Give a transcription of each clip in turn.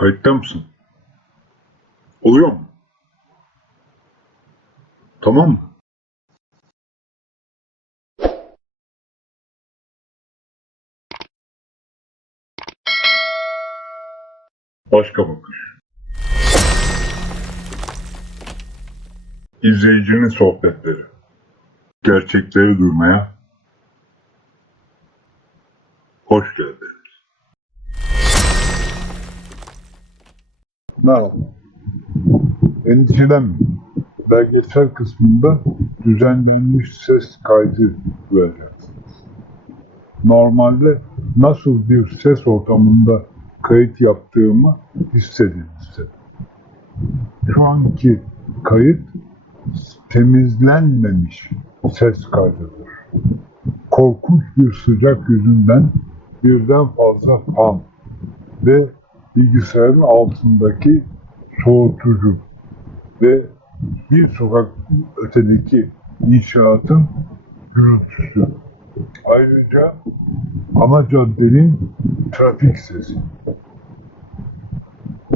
Kayıtta mısın? Oluyor mu? Tamam mı? Başka bakış. İzleyicinin sohbetleri. Gerçekleri duymaya hoş geldiniz. Merhaba. Endişelenme. Belgesel kısmında düzenlenmiş ses kaydı duyacaksınız. Normalde nasıl bir ses ortamında kayıt yaptığımı hissedin istedim. Şu anki kayıt temizlenmemiş ses kaydıdır. Korkunç bir sıcak yüzünden birden fazla fan ve bilgisayarın altındaki soğutucu ve bir sokak ötedeki inşaatın gürültüsü. Ayrıca ana caddenin trafik sesi.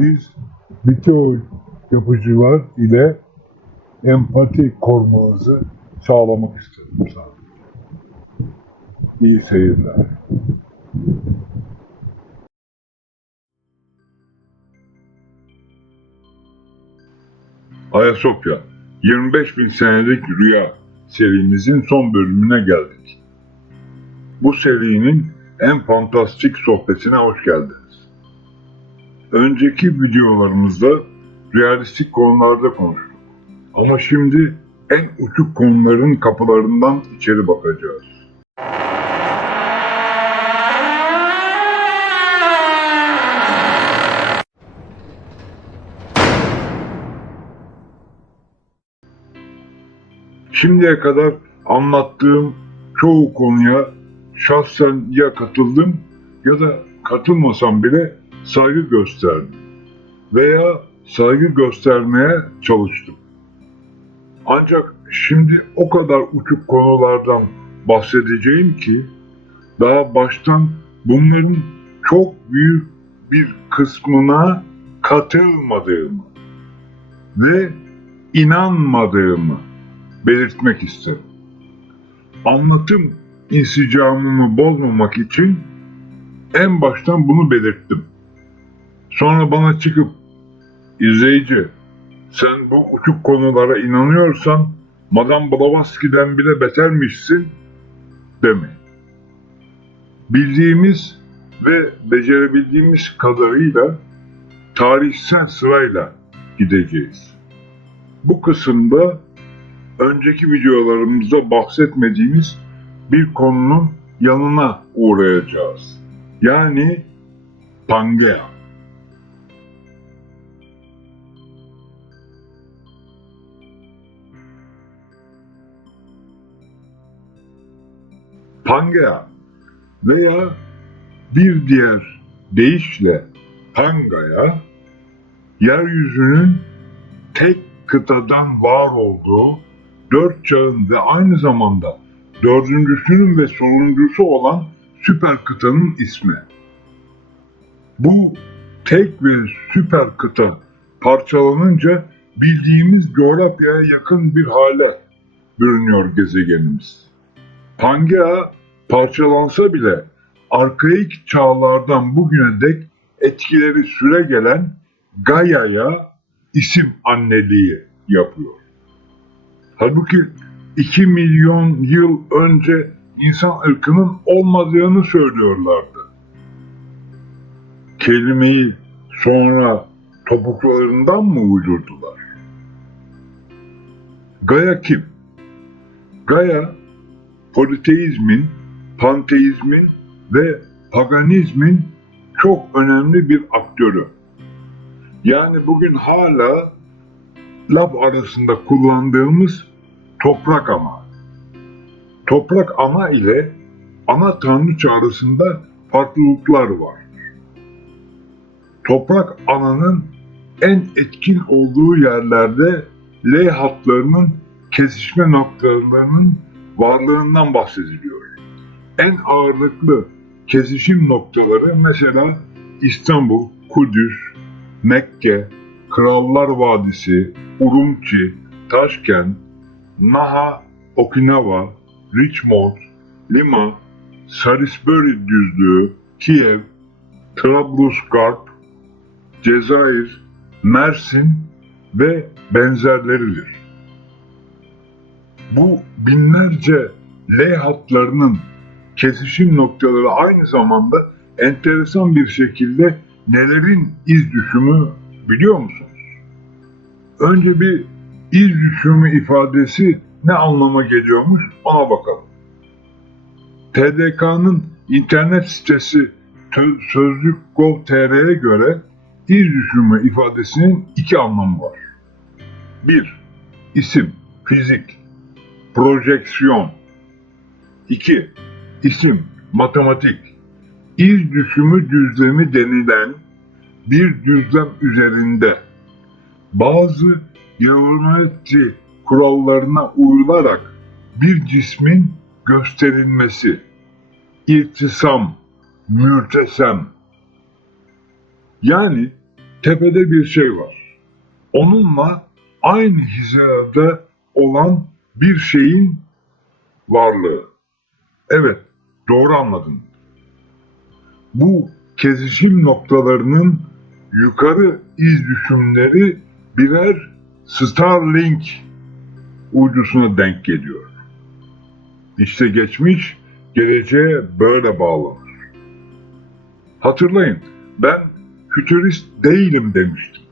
Biz video yapıcılar ile empati kurmanızı sağlamak istedim sadece. İyi seyirler. Ayasofya, 25.000 senelik rüya serimizin son bölümüne geldik. Bu serinin en fantastik sohbetine hoş geldiniz. Önceki videolarımızda realistik konularda konuştuk. Ama şimdi en uçuk konuların kapılarından içeri bakacağız. Şimdiye kadar anlattığım çoğu konuya şahsen ya katıldım ya da katılmasam bile saygı gösterdim veya saygı göstermeye çalıştım. Ancak şimdi o kadar uçuk konulardan bahsedeceğim ki daha baştan bunların çok büyük bir kısmına katılmadığımı ve inanmadığımı belirtmek isterim. Anlatım insicamımı bozmamak için en baştan bunu belirttim. Sonra bana çıkıp izleyici, sen bu uçuk konulara inanıyorsan Madame Blavatsky'den bile betermişsin demeyin. Bildiğimiz ve becerebildiğimiz kadarıyla tarihsel sırayla gideceğiz. Bu kısımda önceki videolarımızda bahsetmediğimiz bir konunun yanına uğrayacağız. Yani Pangea. Pangea veya bir diğer deyişle Pangea, yeryüzünün tek kıtadan var olduğu, dört çağın ve aynı zamanda dördüncüsünün ve sonuncusu olan süper kıtanın ismi. Bu tek ve süper kıta parçalanınca bildiğimiz coğrafyaya yakın bir hale bürünüyor gezegenimiz. Pangea parçalansa bile arkaik çağlardan bugüne dek etkileri süregelen Gaia'ya isim anneliği yapıyor. Halbuki 2 milyon yıl önce insan ırkının olmadığını söylüyorlardı. Kelimeyi sonra topuklarından mı uydurdular? Gaia kim? Gaia, politeizmin, panteizmin ve paganizmin çok önemli bir aktörü. Yani bugün hala laf arasında kullandığımız toprak ana. Toprak ana ile ana tanrıça arasında farklılıklar var. Toprak ananın en etkin olduğu yerlerde L hatlarının kesişme noktalarının varlığından bahsediliyor. En ağırlıklı kesişim noktaları mesela İstanbul, Kudüs, Mekke, Krallar Vadisi, Urumçi, Taşkent, Naha, Okinawa, Richmond, Lima, Salisbury Düzlüğü, Kiev, Trablusgarp, Cezayir, Mersin ve benzerleridir. Bu binlerce L hatlarının kesişim noktaları aynı zamanda enteresan bir şekilde nelerin iz düşümü biliyor musunuz? Önce bir iz düşümü ifadesi ne anlama geliyormuş ona bakalım. TDK'nın internet sitesi Sözlük.gov.tr'ye göre iz düşümü ifadesinin iki anlamı var. 1. İsim, fizik, projeksiyon. 2. İsim, matematik. İz düşümü düzlemi denilen bir düzlem üzerinde bazı geometri kurallarına uyularak bir cismin gösterilmesi, irtisam, mürtesem. Yani tepede bir şey var. Onunla aynı hizada olan bir şeyin varlığı. Evet, doğru anladın. Bu kesişim noktalarının yukarı iz düşümleri birer Starlink uydusuna denk geliyor. İşte geçmiş, geleceğe böyle bağlanır. Hatırlayın, ben fütürist değilim demiştim.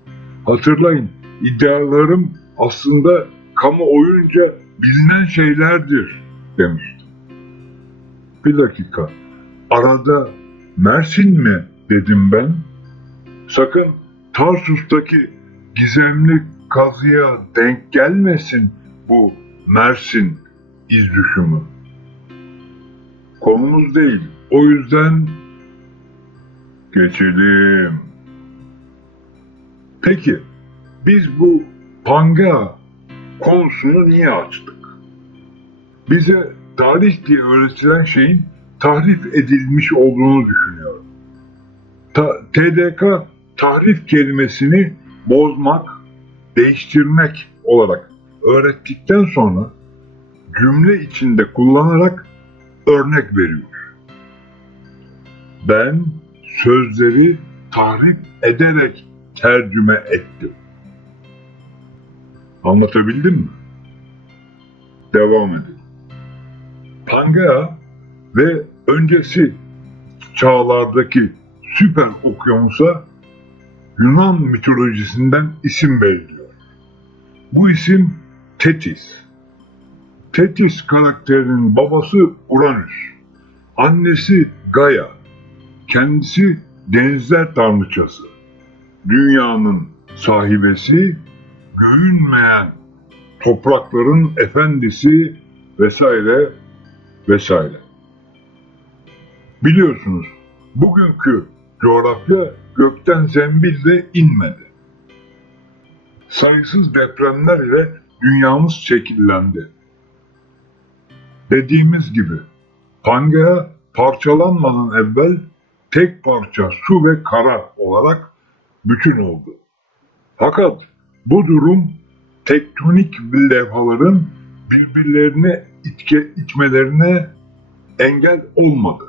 Hatırlayın, iddialarım aslında kamuoyunca bilinen şeylerdir demiştim. Bir dakika, arada Mersin mi dedim ben? Sakın Tarsus'taki gizemli kazıya denk gelmesin bu Mersin iz düşümü. Konumuz değil, o yüzden geçelim. Peki, biz bu Pangea konusunu niye açtık? Bize tarih diye öğretilen şeyin tahrif edilmiş olduğunu düşünüyorum. TDK tahrif kelimesini bozmak, değiştirmek olarak öğrettikten sonra cümle içinde kullanarak örnek veriyor. Ben sözleri tahrif ederek tercüme ettim. Anlatabildim mi? Devam edelim. Pangea ve öncesi çağlardaki süper okyanusa Yunan mitolojisinden isim veriliyor. Bu isim Tetis. Tetis karakterinin babası Uranüs, annesi Gaia, kendisi denizler tanrıçası, dünyanın sahibesi, görünmeyen toprakların efendisi vesaire vesaire. Biliyorsunuz bugünkü coğrafya gökten zembille inmedi. Sayısız depremler ile dünyamız şekillendi. Dediğimiz gibi Pangea parçalanmadan evvel tek parça su ve kara olarak bütün oldu. Fakat bu durum tektonik levhaların birbirlerine itmelerine engel olmadı.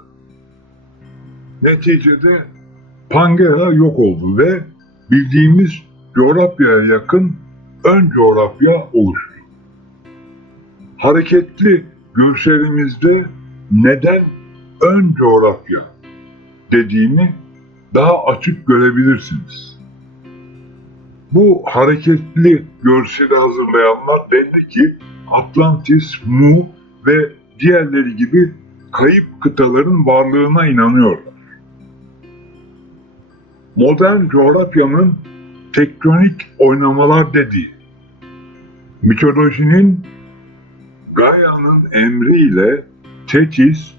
Neticede Pangea yok oldu ve bildiğimiz coğrafyaya yakın ön coğrafya oluştu. Hareketli görselimizde neden ön coğrafya dediğimi daha açık görebilirsiniz. Bu hareketli görseli hazırlayanlar belli ki Atlantis, Mu ve diğerleri gibi kayıp kıtaların varlığına inanıyorlar. Modern coğrafyanın tektonik oynamalar dediği, mitolojinin Gaia'nın emriyle Tetis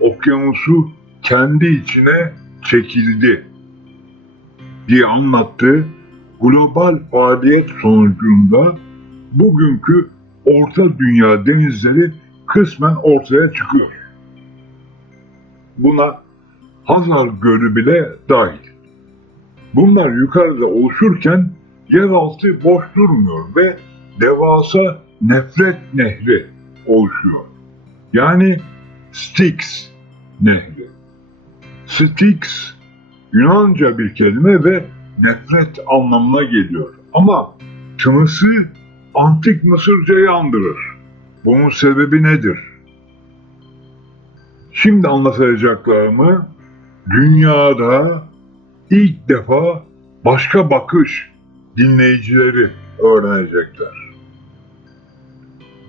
okyanusu kendi içine çekildi diye anlattığı global faaliyet sonucunda bugünkü Orta Dünya denizleri kısmen ortaya çıkıyor. Buna Hazar Gölü bile dahil. Bunlar yukarıda oluşurken yeraltı boş durmuyor ve devasa nefret nehri oluşuyor. Yani Styx nehri. Styx Yunanca bir kelime ve nefret anlamına geliyor. Ama tınısı antik Mısırcayı andırır. Bunun sebebi nedir? Şimdi anlatacaklarımı dünyada ilk defa başka bakış dinleyicileri öğrenecekler.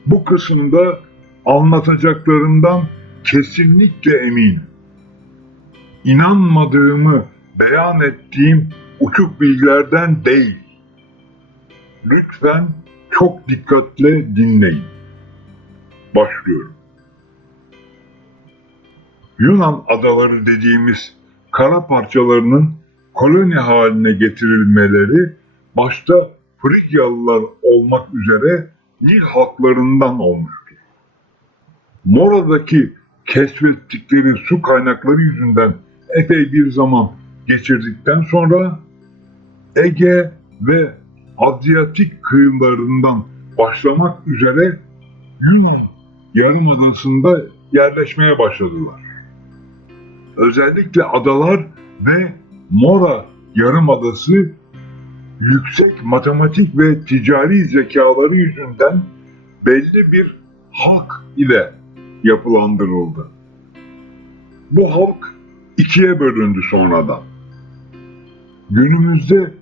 Bu kısımda anlatacaklarımdan kesinlikle eminim. İnanmadığımı beyan ettiğim uçuk bilgilerden değil. Lütfen çok dikkatle dinleyin. Başlıyorum. Yunan adaları dediğimiz kara parçalarının koloni haline getirilmeleri başta Frigyalılar olmak üzere Nil halklarından olmuştur. Mora'daki keşfettikleri su kaynakları yüzünden epey bir zaman geçirdikten sonra Ege ve Adriyatik kıyılarından başlamak üzere Yunan yarımadasında yerleşmeye başladılar. Özellikle adalar ve Mora yarımadası yüksek matematik ve ticari zekaları yüzünden belli bir halk ile yapılandırıldı. Bu halk ikiye bölündü sonradan. Günümüzde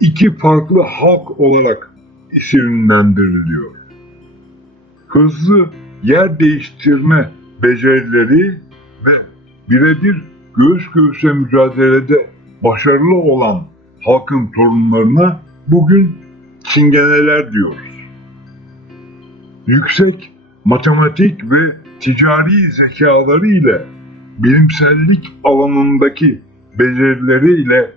iki farklı halk olarak isimlendiriliyor. Hızlı yer değiştirme becerileri ve birebir göğüs göğüse mücadelede başarılı olan halkın torunlarına bugün çingeneler diyoruz. Yüksek matematik ve ticari zekaları ile bilimsellik alanındaki becerileriyle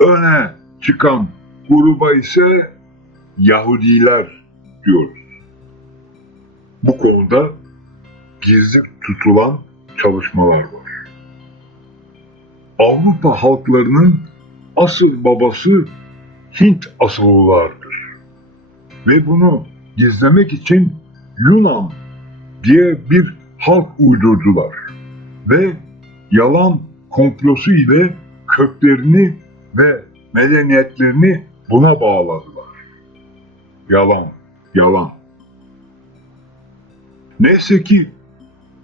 öne çıkan gruba ise Yahudiler diyoruz. Bu konuda gizli tutulan çalışmalar var. Avrupa halklarının asıl babası Hint asıllılardır. Ve bunu gizlemek için Yunan diye bir halk uydurdular. Ve yalan komplosu ile köklerini ve medeniyetlerini buna bağladılar. Yalan, yalan. Neyse ki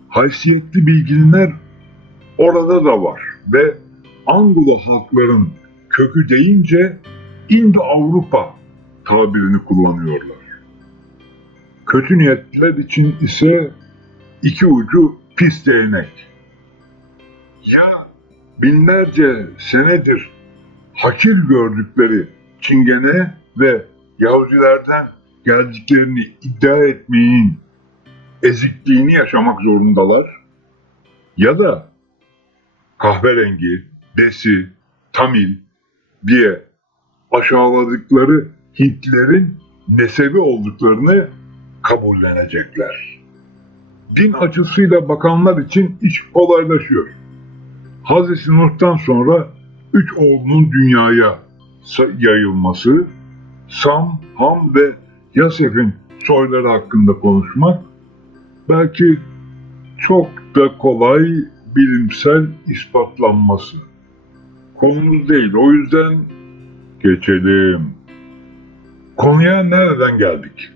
haysiyetli bilginler orada da var ve Anglo halkların kökü deyince İndo-Avrupa tabirini kullanıyorlar. Kötü niyetliler için ise iki ucu pis değnek. Ya binlerce senedir hakir gördükleri Çingene ve Yahudilerden geldiklerini iddia etmeyin ezikliğini yaşamak zorundalar ya da kahverengi, Desi, Tamil diye aşağıladıkları Hintlilerin nesebi olduklarını kabullenecekler. Din açısıyla bakanlar için iş kolaylaşıyor. Hazreti Nuh'tan sonra 3 oğlunun dünyaya yayılması, Sam, Ham ve Yasef'in soyları hakkında konuşmak belki çok da kolay bilimsel ispatlanması. Konumuz değil, o yüzden geçelim. Konuya nereden geldik?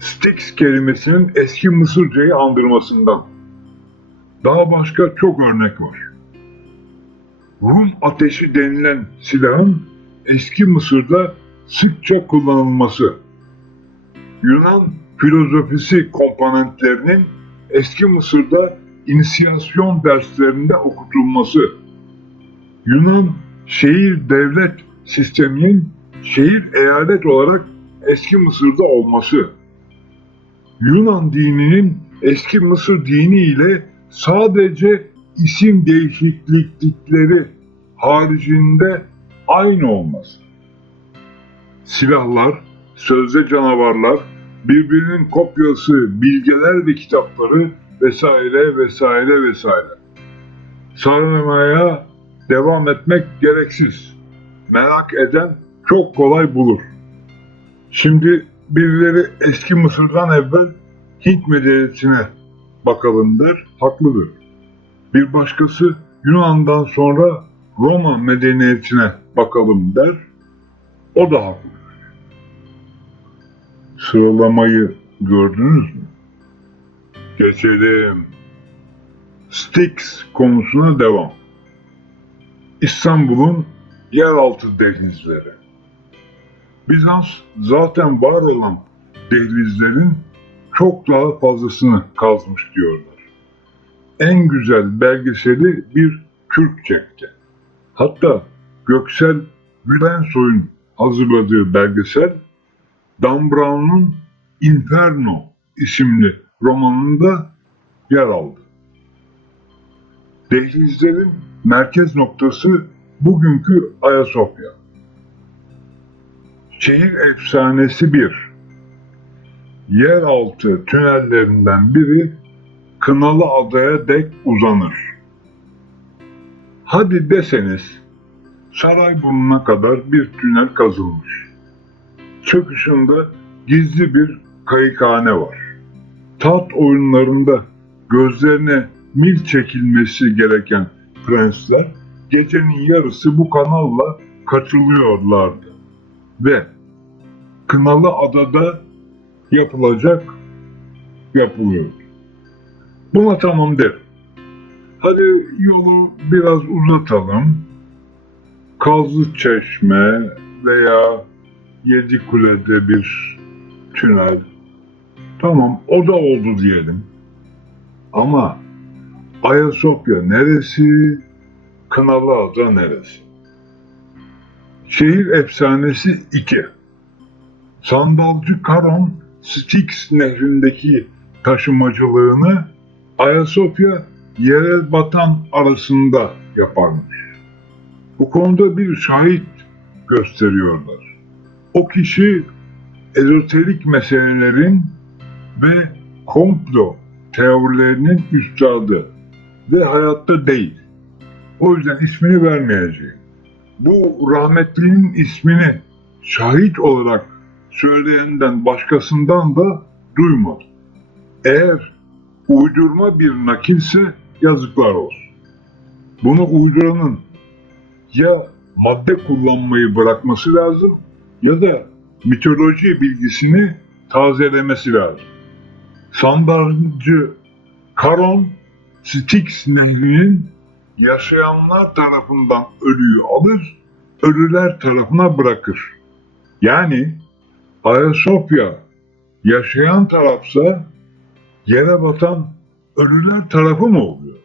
Styx kelimesinin eski Mısırcayı andırmasından. Daha başka çok örnek var. Rum ateşi denilen silahın eski Mısır'da sıkça kullanılması. Yunan filozofisi komponentlerinin eski Mısır'da inisiyasyon derslerinde okutulması. Yunan şehir devlet sisteminin şehir eyalet olarak eski Mısır'da olması. Yunan dininin eski Mısır dini ile sadece isim değişiklikleri haricinde aynı olması. Silahlar, sözde canavarlar, birbirinin kopyası, bilgeler ve kitapları vesaire vesaire vesaire. Sarmaya devam etmek gereksiz. Merak eden çok kolay bulur. Şimdi birileri eski Mısır'dan evvel Hint medeniyetine bakalım der, haklıdır. Bir başkası Yunan'dan sonra Roma medeniyetine bakalım der, o da haklıdır. Sıralamayı gördünüz mü? Geçelim. Styx konusuna devam. İstanbul'un yeraltı dehlizleri. Bizans zaten var olan dehlizlerin çok daha fazlasını kazmış diyorlar. En güzel belgeseli bir Türk çekti. Hatta Göksel Gülensoy'un hazırladığı belgesel Dan Brown'un Inferno isimli romanında yer aldı. Dehlizlerin merkez noktası bugünkü Ayasofya. Şehir efsanesi 1. Yeraltı tünellerinden biri Kınalı Adaya dek uzanır. Hadi deseniz Sarayburnu'na kadar bir tünel kazılmış. Çıkışında gizli bir kayıkhane var. Taht oyunlarında gözlerine mil çekilmesi gereken prensler gecenin yarısı bu kanalla kaçırılıyorlardı. Ve Kınalı Adada yapılıyor. Buna tamam derim. Hadi yolu biraz uzatalım. Kazlıçeşme veya Yedikule'de bir tünel. Tamam, o da oldu diyelim. Ama Ayasofya neresi, Kınalıada neresi? Şehir efsanesi 2. Sandalcı Karon, Styx nehrindeki taşımacılığını Ayasofya Yerebatan arasında yaparmış. Bu konuda bir şahit gösteriyorlar. O kişi ezoterik meselelerin ve komplo teorilerinin üstadı ve hayatta değil. O yüzden ismini vermeyeceğim. Bu rahmetlinin ismini şahit olarak söyleyenden başkasından da duymadım. Eğer uydurma bir nakilse yazıklar olsun. Bunu uyduranın ya madde kullanmayı bırakması lazım ya da mitoloji bilgisini tazelemesi lazım. Sandalcı Karon, Styx nehrinin yaşayanlar tarafından ölüyü alır, ölüler tarafına bırakır. Yani Ayasofya yaşayan tarafsa yere batan ölüler tarafı mı oluyor?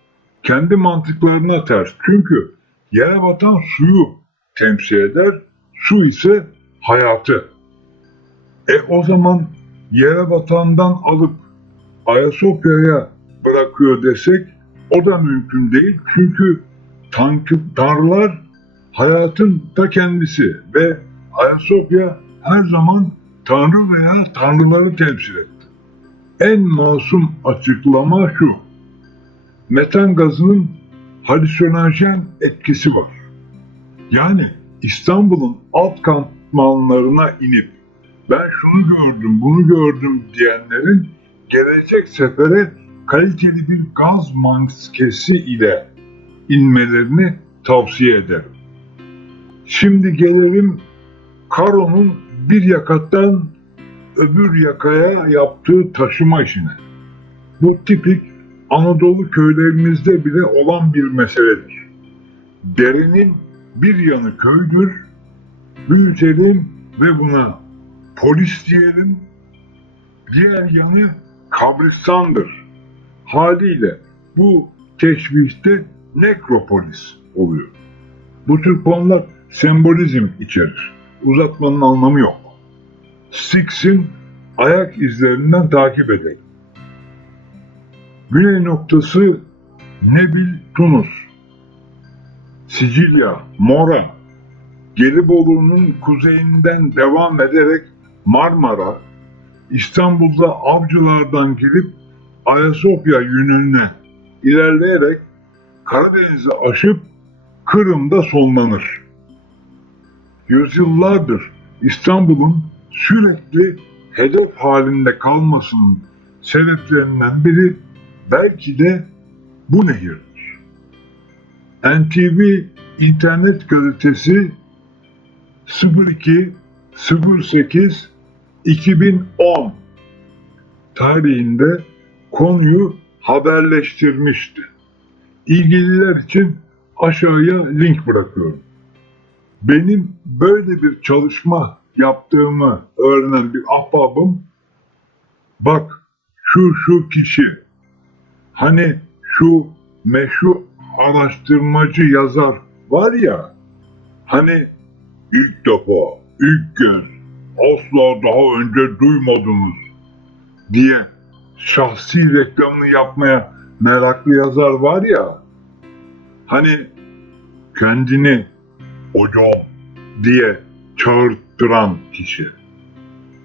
Kendi mantıklarına ters. Çünkü yere batan suyu temsil eder, su ise hayatı. O zaman yere batandan alıp Ayasofya'ya bırakıyor desek o da mümkün değil. Çünkü tanrılar hayatın ta kendisi ve Ayasofya her zaman tanrı veya tanrıları temsil etti. En masum açıklama şu: metan gazının halüsinojen etkisi var. Yani İstanbul'un alt katmanlarına inip ben şunu gördüm, bunu gördüm diyenlerin gelecek sefere kaliteli bir gaz maskesi ile inmelerini tavsiye ederim. Şimdi gelelim Karon'un bir yakattan öbür yakaya yaptığı taşıma işine. Bu tipik Anadolu köylerimizde bile olan bir meseledir. Derenin bir yanı köydür, büyütelim ve buna polis diyelim, diğer yanı kabristandır. Haliyle bu teşbihte nekropolis oluyor. Bu tür konular sembolizm içerir. Uzatmanın anlamı yok. Styx'in ayak izlerinden takip edelim. Güney noktası Nebil Tunus, Sicilya, Mora, Gelibolu'nun kuzeyinden devam ederek Marmara, İstanbul'da Avcılar'dan girip Ayasofya yönüne ilerleyerek Karadeniz'i aşıp Kırım'da sonlanır. Yüzyıllardır İstanbul'un sürekli hedef halinde kalmasının sebeplerinden biri belki de bu nehirdir. NTV internet gazetesi 02.08.2010 tarihinde konuyu haberleştirmişti. İlgililer için aşağıya link bırakıyorum. Benim böyle bir çalışma yaptığımı öğrenen bir ahbabım, bak şu kişi, hani şu meşhur araştırmacı yazar var ya, hani ilk defa, ilk kez, asla daha önce duymadınız diye şahsi reklamını yapmaya meraklı yazar var ya, hani kendini hocam diye çağırttıran kişi.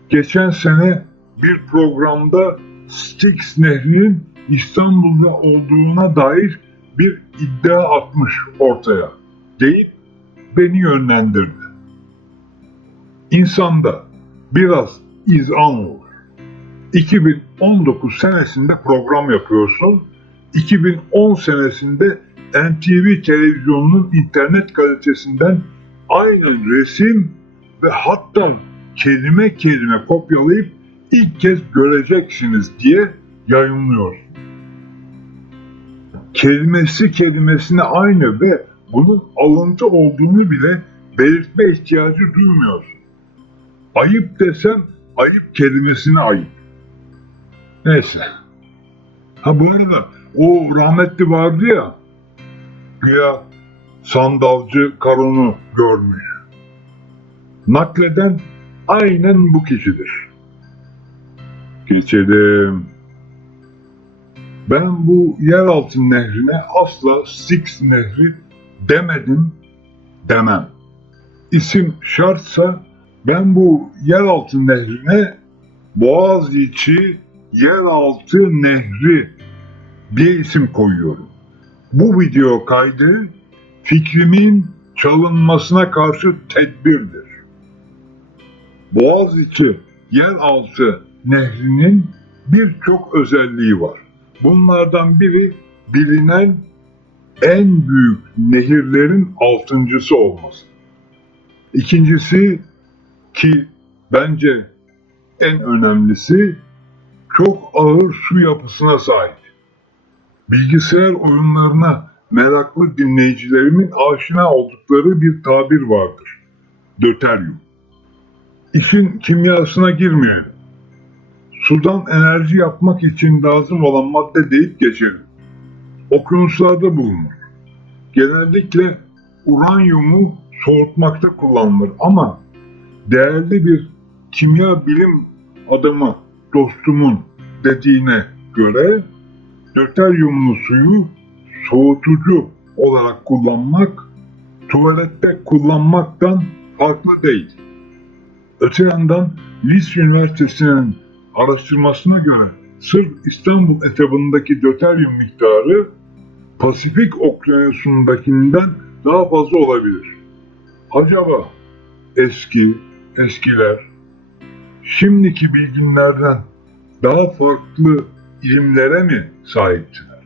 Geçen sene bir programda Styx Nehri'nin İstanbul'da olduğuna dair bir iddia atmış ortaya deyip beni yönlendirdi. İnsanda biraz izan olur. 2019 senesinde program yapıyorsun, 2010 senesinde NTV televizyonunun internet gazetesinden aynen resim ve hatta kelime kelime kopyalayıp ilk kez göreceksiniz diye yayınlıyorsun. Kelimesi kelimesine aynı ve bunun alıntı olduğunu bile belirtme ihtiyacı duymuyorsun. Ayıp desem ayıp kelimesine ayıp. Neyse. Ha bu arada o rahmetli vardı ya, güya sandalcı karını görmüş. Nakleden aynen bu kişidir. Geçelim. Ben bu yeraltı nehrine asla Styx Nehri demedim, demem. İsim şartsa ben bu yeraltı nehrine Boğaziçi Yeraltı Nehri diye isim koyuyorum. Bu video kaydı fikrimin çalınmasına karşı tedbirdir. Boğaziçi Yeraltı Nehri'nin birçok özelliği var. Bunlardan biri bilinen en büyük nehirlerin altıncısı olması. İkincisi ki bence en önemlisi çok ağır su yapısına sahip. Bilgisayar oyunlarına meraklı dinleyicilerimin aşina oldukları bir tabir vardır. Döteryum. İşin kimyasına girmeyelim. Sudan enerji yapmak için lazım olan madde deyip geçelim. Okyanuslarda bulunur. Genellikle uranyumu soğutmakta kullanılır ama değerli bir kimya bilim adamı dostumun dediğine göre döteryumlu suyu soğutucu olarak kullanmak tuvalette kullanmaktan farklı değil. Öte yandan Leeds Üniversitesi'nin araştırmasına göre sırf İstanbul etabındaki döteryum miktarı Pasifik Okyanusu'ndakinden daha fazla olabilir. Acaba eskiler şimdiki bilginlerden daha farklı ilimlere mi sahiptiler?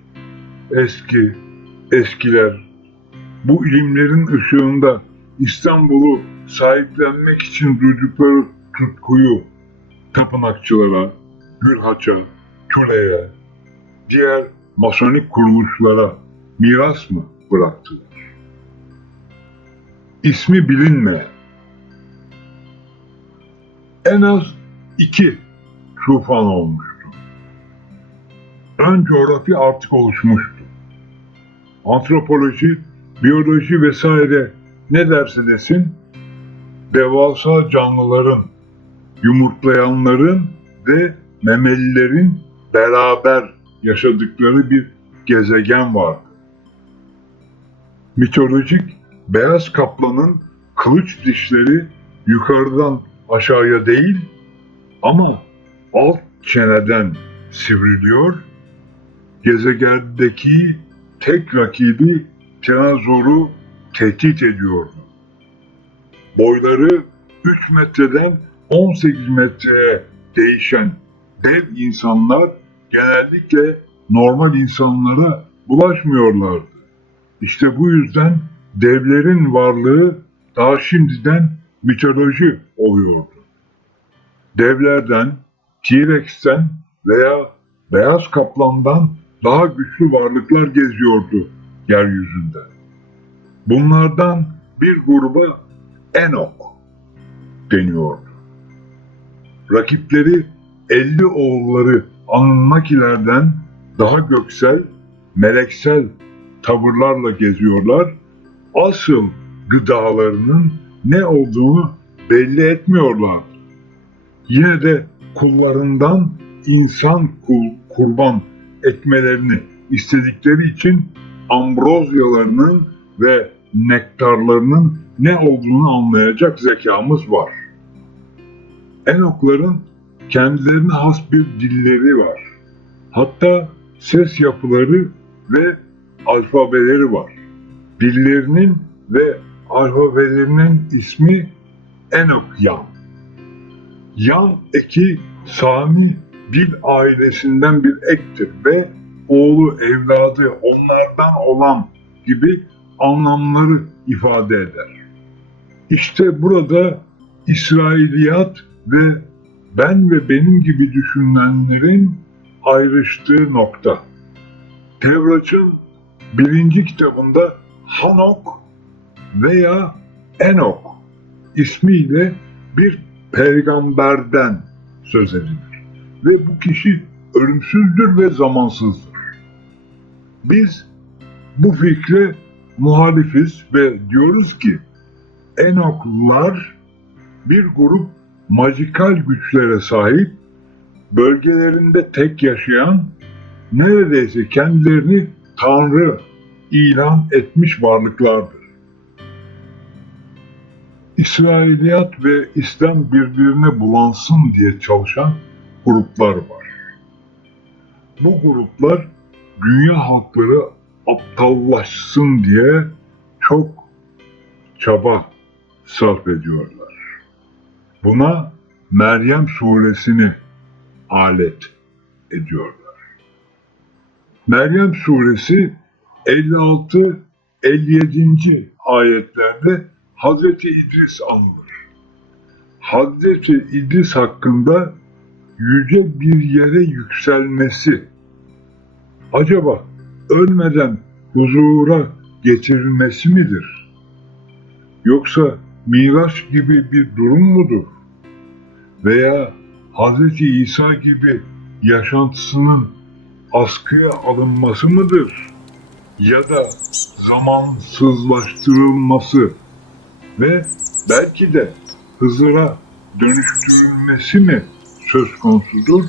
Eskiler bu ilimlerin ışığında İstanbul'u sahiplenmek için duydukları tutkuyu tapınakçılara, Gülhaç'a, Küle'ye, diğer masonik kuruluşlara miras mı bıraktılar? İsmi bilinmeyen en az 2 tufan olmuştu. Ön coğrafya artık oluşmuştu. Antropoloji, biyoloji vesaire ne derse desin, devasa canlıların, yumurtlayanların ve memelilerin beraber yaşadıkları bir gezegen vardı. Mitolojik beyaz kaplanın kılıç dişleri yukarıdan aşağıya değil ama alt çeneden sivriliyor, gezegendeki tek rakibi Tenazor'u tehdit ediyordu. Boyları 3 metreden 18 metreye değişen dev insanlar genellikle normal insanlara bulaşmıyorlardı. İşte bu yüzden devlerin varlığı daha şimdiden mitoloji oluyordu. Devlerden, T-Rex'ten veya beyaz kaplandan daha güçlü varlıklar geziyordu yeryüzünde. Bunlardan bir gruba Enok deniyordu. Rakipleri 50 oğulları Anunnakilerden daha göksel, meleksel tavırlarla geziyorlar. Asıl gıdalarının ne olduğunu belli etmiyorlardı. Yine de kullarından insan kurban etmelerini istedikleri için ambrozyalarının ve nektarlarının ne olduğunu anlayacak zekamız var. Enokların kendilerine has bir dilleri var. Hatta ses yapıları ve alfabeleri var. Dillerinin ve alfabelerinin ismi Enokyan. Yan eki Sami dil ailesinden bir ektir ve oğlu evladı onlardan olan gibi anlamları ifade eder. İşte burada İsrailiyat ve ben ve benim gibi düşünenlerin ayrıştığı nokta. Tevrat'ın 1. kitabında Hanok veya Enok ismiyle bir peygamberden söz edilir. Ve bu kişi ölümsüzdür ve zamansızdır. Biz bu fikre muhalifiz ve diyoruz ki Enoklular bir grup majikal güçlere sahip, bölgelerinde tek yaşayan, neredeyse kendilerini Tanrı ilan etmiş varlıklardır. İsrailiyat ve İslam birbirine bulansın diye çalışan gruplar var. Bu gruplar dünya halkları aptallaşsın diye çok çaba sarf ediyorlar. Buna Meryem suresini alet ediyorlar. Meryem suresi 56-57. ayetlerde Hazreti İdris anılır. Hazreti İdris hakkında yüce bir yere yükselmesi, acaba ölmeden huzura getirilmesi midir? Yoksa Miraç gibi bir durum mudur? Veya Hazreti İsa gibi yaşantısının askıya alınması mıdır? Ya da zamansızlaştırılması ve belki de Hızır'a dönüştürülmesi mi söz konusudur?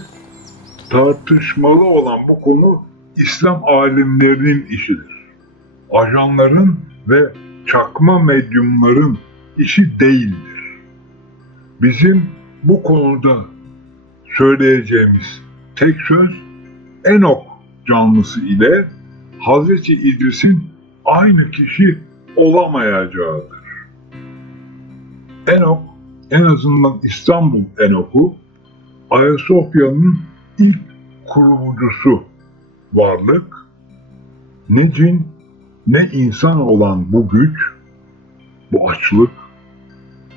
Tartışmalı olan bu konu İslam alimlerinin işidir. Ajanların ve çakma medyumların işi değildir. Bizim bu konuda söyleyeceğimiz tek söz Enok canlısı ile Hazreti İdris'in aynı kişi olamayacağıdır. Enok, en azından İstanbul Enok'u, Ayasofya'nın ilk kurucusu varlık, ne cin ne insan olan bu güç, bu açlık,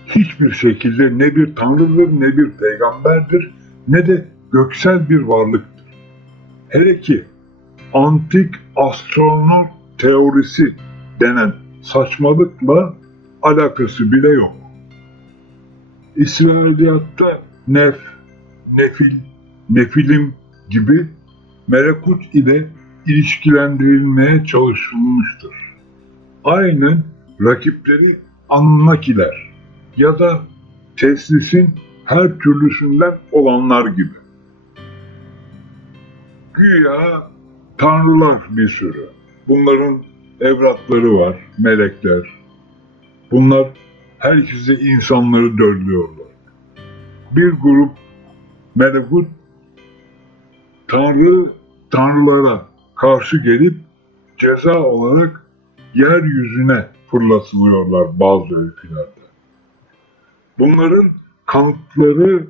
hiçbir şekilde ne bir tanrıdır, ne bir peygamberdir, ne de göksel bir varlıktır. Hele ki antik astronot teorisi denen saçmalıkla alakası bile yok. İsrailiyatta nefilim gibi melekut ile ilişkilendirilmeye çalışılmıştır. Aynen rakipleri Anunnakiler ya da teslisin her türlüsünden olanlar gibi. Güya tanrılar bir sürü. Bunların evlatları var, melekler. Bunlar herkese insanları döllüyorlar. Bir grup melekut tanrılara karşı gelip ceza olarak yeryüzüne fırlatılıyorlar bazı öykülerde. Bunların kanıtları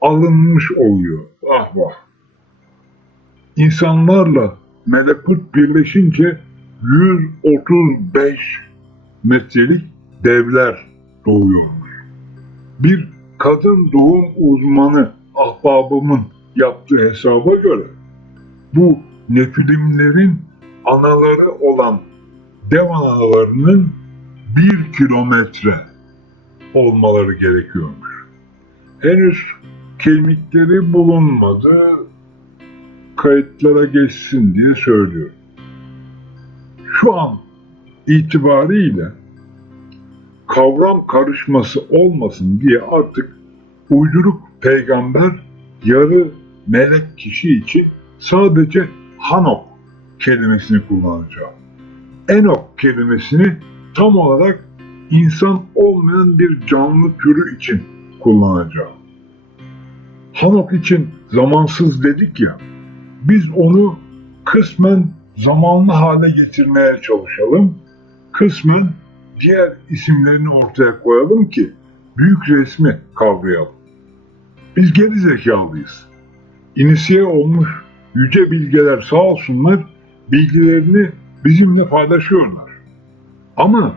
alınmış oluyor. Vah vah. İnsanlarla melekut birleşince 135 metrelik devler doğuyormuş. Bir kadın doğum uzmanı ahbabımın yaptığı hesaba göre bu nefilimlerin anaları olan dev analarının 1 kilometre olmaları gerekiyormuş. Henüz kemikleri bulunmadı, kayıtlara geçsin diye söylüyor. Şu an itibariyle kavram karışması olmasın diye artık uyduruk peygamber yarı melek kişi için sadece Hanok kelimesini kullanacağım. Enok kelimesini tam olarak insan olmayan bir canlı türü için kullanacağım. Hanok için zamansız dedik ya, biz onu kısmen zamanlı hale getirmeye çalışalım, kısmen diğer isimlerini ortaya koyalım ki büyük resmi kavrayalım. Biz geri zekalıyız. İnisiye olmuş yüce bilgeler sağ olsunlar bilgilerini bizimle paylaşıyorlar. Ama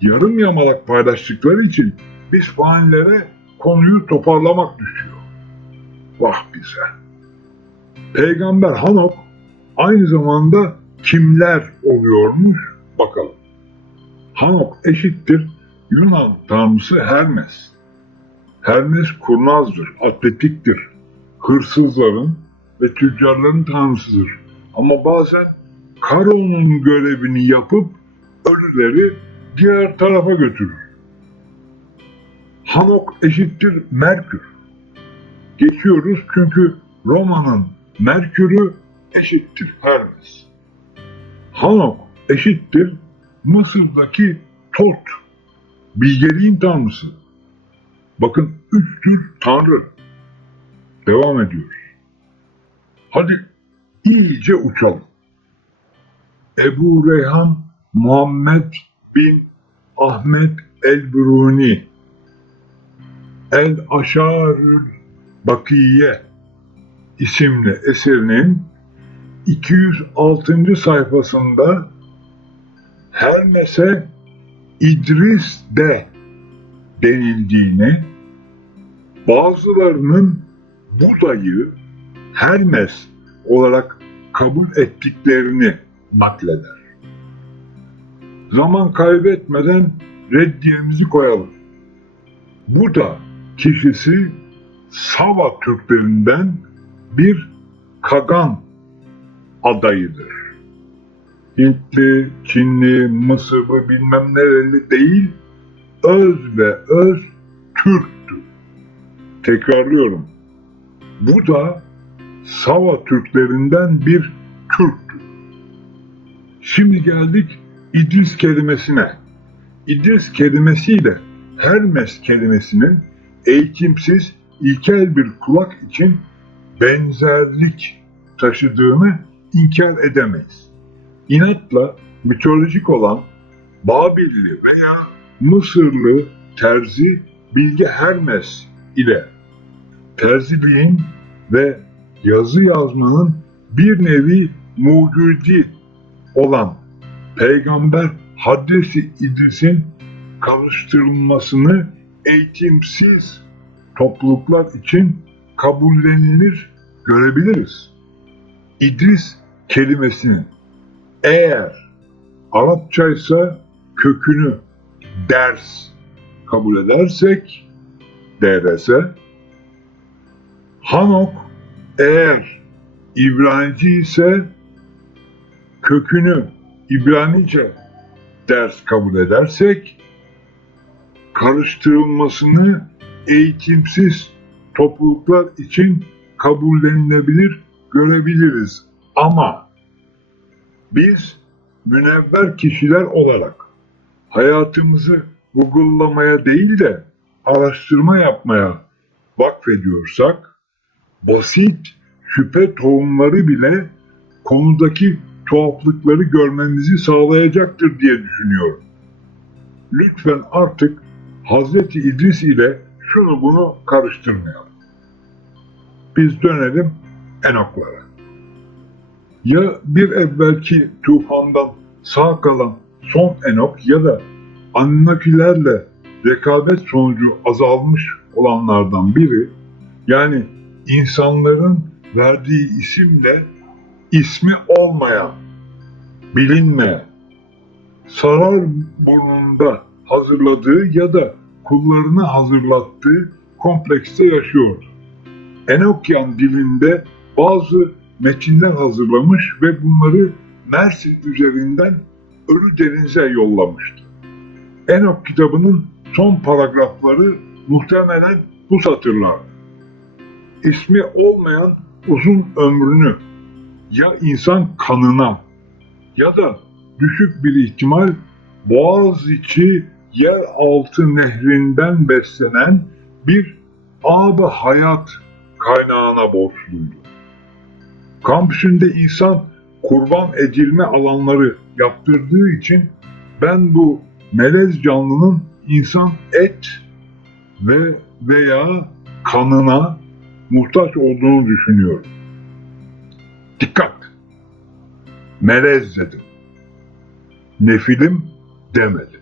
yarım yamalak paylaştıkları için biz fanilere konuyu toparlamak düşüyor. Vah bize. Peygamber Hanok aynı zamanda kimler oluyormuş bakalım. Hanok eşittir Yunan tanrısı Hermes. Hermes kurnazdır, atletiktir, hırsızların ve tüccarların tanrısıdır. Ama bazen Karon'un görevini yapıp ölüleri diğer tarafa götürür. Hanok eşittir Merkür. Geçiyoruz çünkü Roma'nın Merkür'ü eşittir Hermes. Hanok eşittir Mısır'daki Tot, bilgeliğin tanrısı. Bakın 3 tür tanrı. Devam ediyoruz. Hadi iyice uçalım. Ebu Reyhan Muhammed bin Ahmet el-Biruni El-Aşarül Bakiye isimli eserinin 206. sayfasında Hermes'e İdris de denildiğini, bazılarının bu dayı Hermes olarak kabul ettiklerini nakleder. Zaman kaybetmeden reddiyemizi koyalım. Bu da kişisi Sava Türklerinden bir Kagan adayıdır. Hintli, Çinli, Mısırlı bilmem nereli değil, öz ve öz Türktü. Tekrarlıyorum. Bu da Sava Türklerinden bir Türktü. Şimdi geldik İdris kelimesine. İdris kelimesiyle Hermes kelimesinin eğitimsiz, ilkel bir kulak için benzerlik taşıdığını inkar edemeyiz. İnatla mitolojik olan Babilli veya Mısırlı terzi bilge Hermes ile terziliğin ve yazı yazmanın bir nevi mucidi olan Peygamber Hadreti İdris'in karıştırılmasını eğitimsiz topluluklar için kabullenilir görebiliriz. İdris kelimesinin eğer Arapçaysa kökünü ders kabul edersek, DRS, Hanok eğer İbranice ise kökünü İbranice ders kabul edersek, karıştırılmasını eğitimsiz topluluklar için kabullenilebilir görebiliriz. Ama biz münevver kişiler olarak hayatımızı Google'lamaya değil de araştırma yapmaya vakfediyorsak, basit şüphe tohumları bile konudaki tuhaflıkları görmemizi sağlayacaktır diye düşünüyorum. lütfen artık Hazreti İdris ile şunu bunu karıştırmayalım. Biz dönelim Enoklara. Ya bir evvelki tufandan sağ kalan son Enok ya da Anunnakilerle rekabet sonucu azalmış olanlardan biri, yani insanların verdiği isimle ismi olmayan, bilinmeyen, sarar burnunda hazırladığı ya da kullarını hazırlattığı komplekste yaşıyordu. Enokyan dilinde bazı metinler hazırlamış ve bunları Mersin üzerinden Ölü Deniz'e yollamıştı. Enok kitabının son paragrafları muhtemelen bu satırlar. İsmi olmayan uzun ömrünü ya insan kanına ya da düşük bir ihtimal Boğaziçi yeraltı nehrinden beslenen bir ab-ı hayat kaynağına borçluydu. Kampüsünde insan kurban edilme alanları yaptırdığı için ben bu melez canlının insan et ve veya kanına muhtaç olduğunu düşünüyorum. Dikkat! Melez dedim. Nefilim demedim.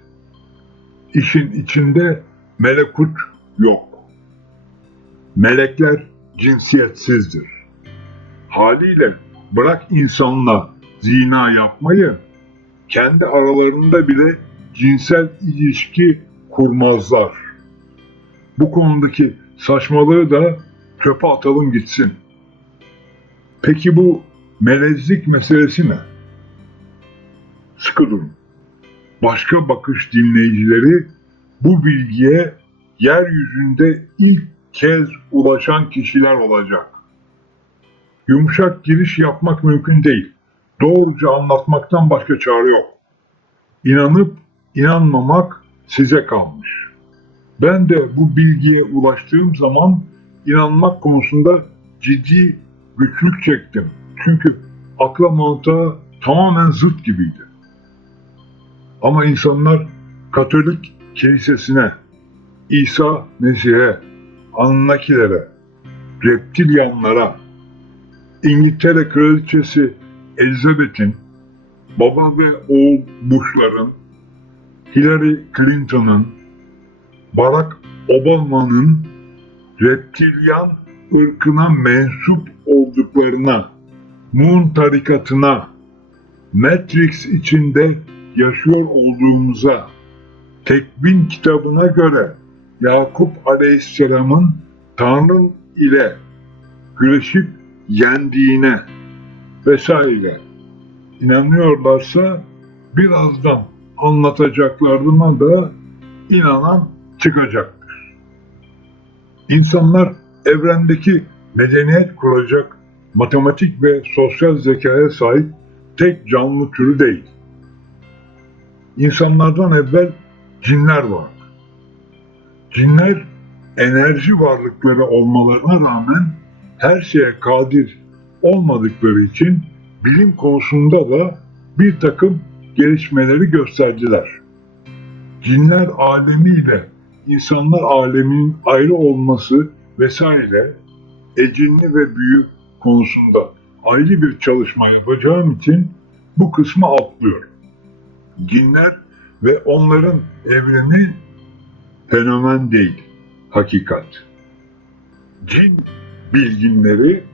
İşin içinde melekut yok. Melekler cinsiyetsizdir. Haliyle bırak insanla zina yapmayı, kendi aralarında bile cinsel ilişki kurmazlar. Bu konudaki saçmalığı da çöpe atalım gitsin. Peki bu melezlik meselesi ne? Sıkı durun. Başka bakış dinleyicileri bu bilgiye yeryüzünde ilk kez ulaşan kişiler olacak. Yumuşak giriş yapmak mümkün değil. Doğruca anlatmaktan başka çare yok. İnanıp inanmamak size kalmış. Ben de bu bilgiye ulaştığım zaman inanmak konusunda ciddi güçlük çektim. Çünkü akla mantığa tamamen zıt gibiydi. Ama insanlar Katolik kilisesine, İsa Mesih'e, Anunnakilere, reptilyanlara, İngiltere Kraliçesi Elizabeth'in, baba ve oğul Bush'ların, Hillary Clinton'ın, Barack Obama'nın reptilyan ırkına mensup olduklarına, Moon tarikatına, Matrix içinde yaşıyor olduğumuza, Tekvin kitabına göre Yakup Aleyhisselam'ın Tanrı ile güreşip yendiğine vesaire inanıyorlarsa birazdan anlatacaklarıma da inanan çıkacaktır. İnsanlar evrendeki medeniyet kuracak matematik ve sosyal zekaya sahip tek canlı türü değil. İnsanlardan evvel cinler var. Cinler enerji varlıkları olmalarına rağmen her şeye kadir olmadıkları için bilim konusunda da bir takım gelişmeleri gösterdiler. Cinler alemiyle insanlar aleminin ayrı olması vesaire, ecinli ve büyü konusunda ayrı bir çalışma yapacağım için bu kısmı atlıyorum. Cinler ve onların evreni fenomen değil, hakikat. Cin bilginleri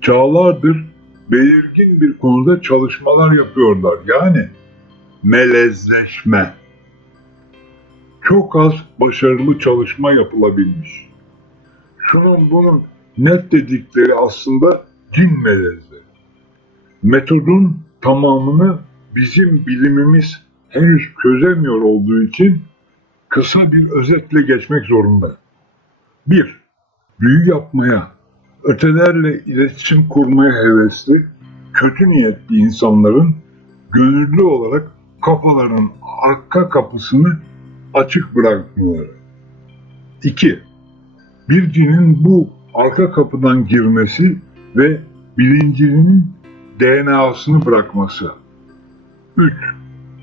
çağlardır belirgin bir konuda çalışmalar yapıyorlar. Yani melezleşme. Çok az başarılı çalışma yapılabilmiş. Şunun bunun net dedikleri aslında cin melezleri. Metodun tamamını bizim bilimimiz henüz çözemiyor olduğu için kısa bir özetle geçmek zorunda. 1. Büyü yapmaya, ötelerle iletişim kurmaya hevesli, kötü niyetli insanların gönüllü olarak kafaların arka kapısını açık bırakmaları. 2. Bir cinin bu arka kapıdan girmesi ve bilincinin DNA'sını bırakması. 3.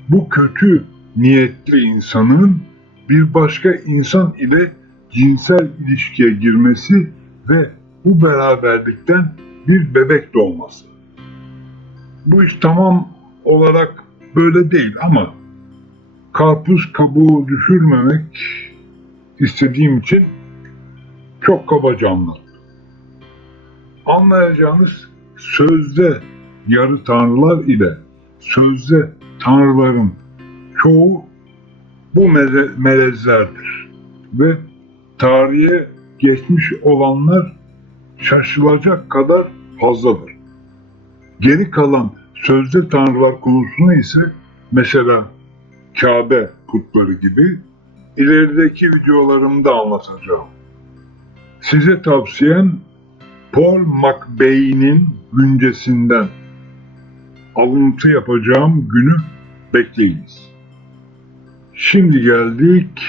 Bu kötü niyetli insanın bir başka insan ile cinsel ilişkiye girmesi ve bu beraberlikten bir bebek doğması. Bu iş tamam olarak böyle değil ama karpuz kabuğu düşürmemek istediğim için çok kabaca anlattım. Anlayacağınız sözde yarı tanrılar ile sözde tanrıların çoğu bu melezlerdir ve tarihe geçmiş olanlar şaşılacak kadar fazladır. Geri kalan sözde tanrılar konusunu ise mesela Kabe putları gibi ilerideki videolarımda anlatacağım. Size tavsiyem Paul McBeyn'in güncesinden alıntı yapacağım günü bekleyiniz. Şimdi geldik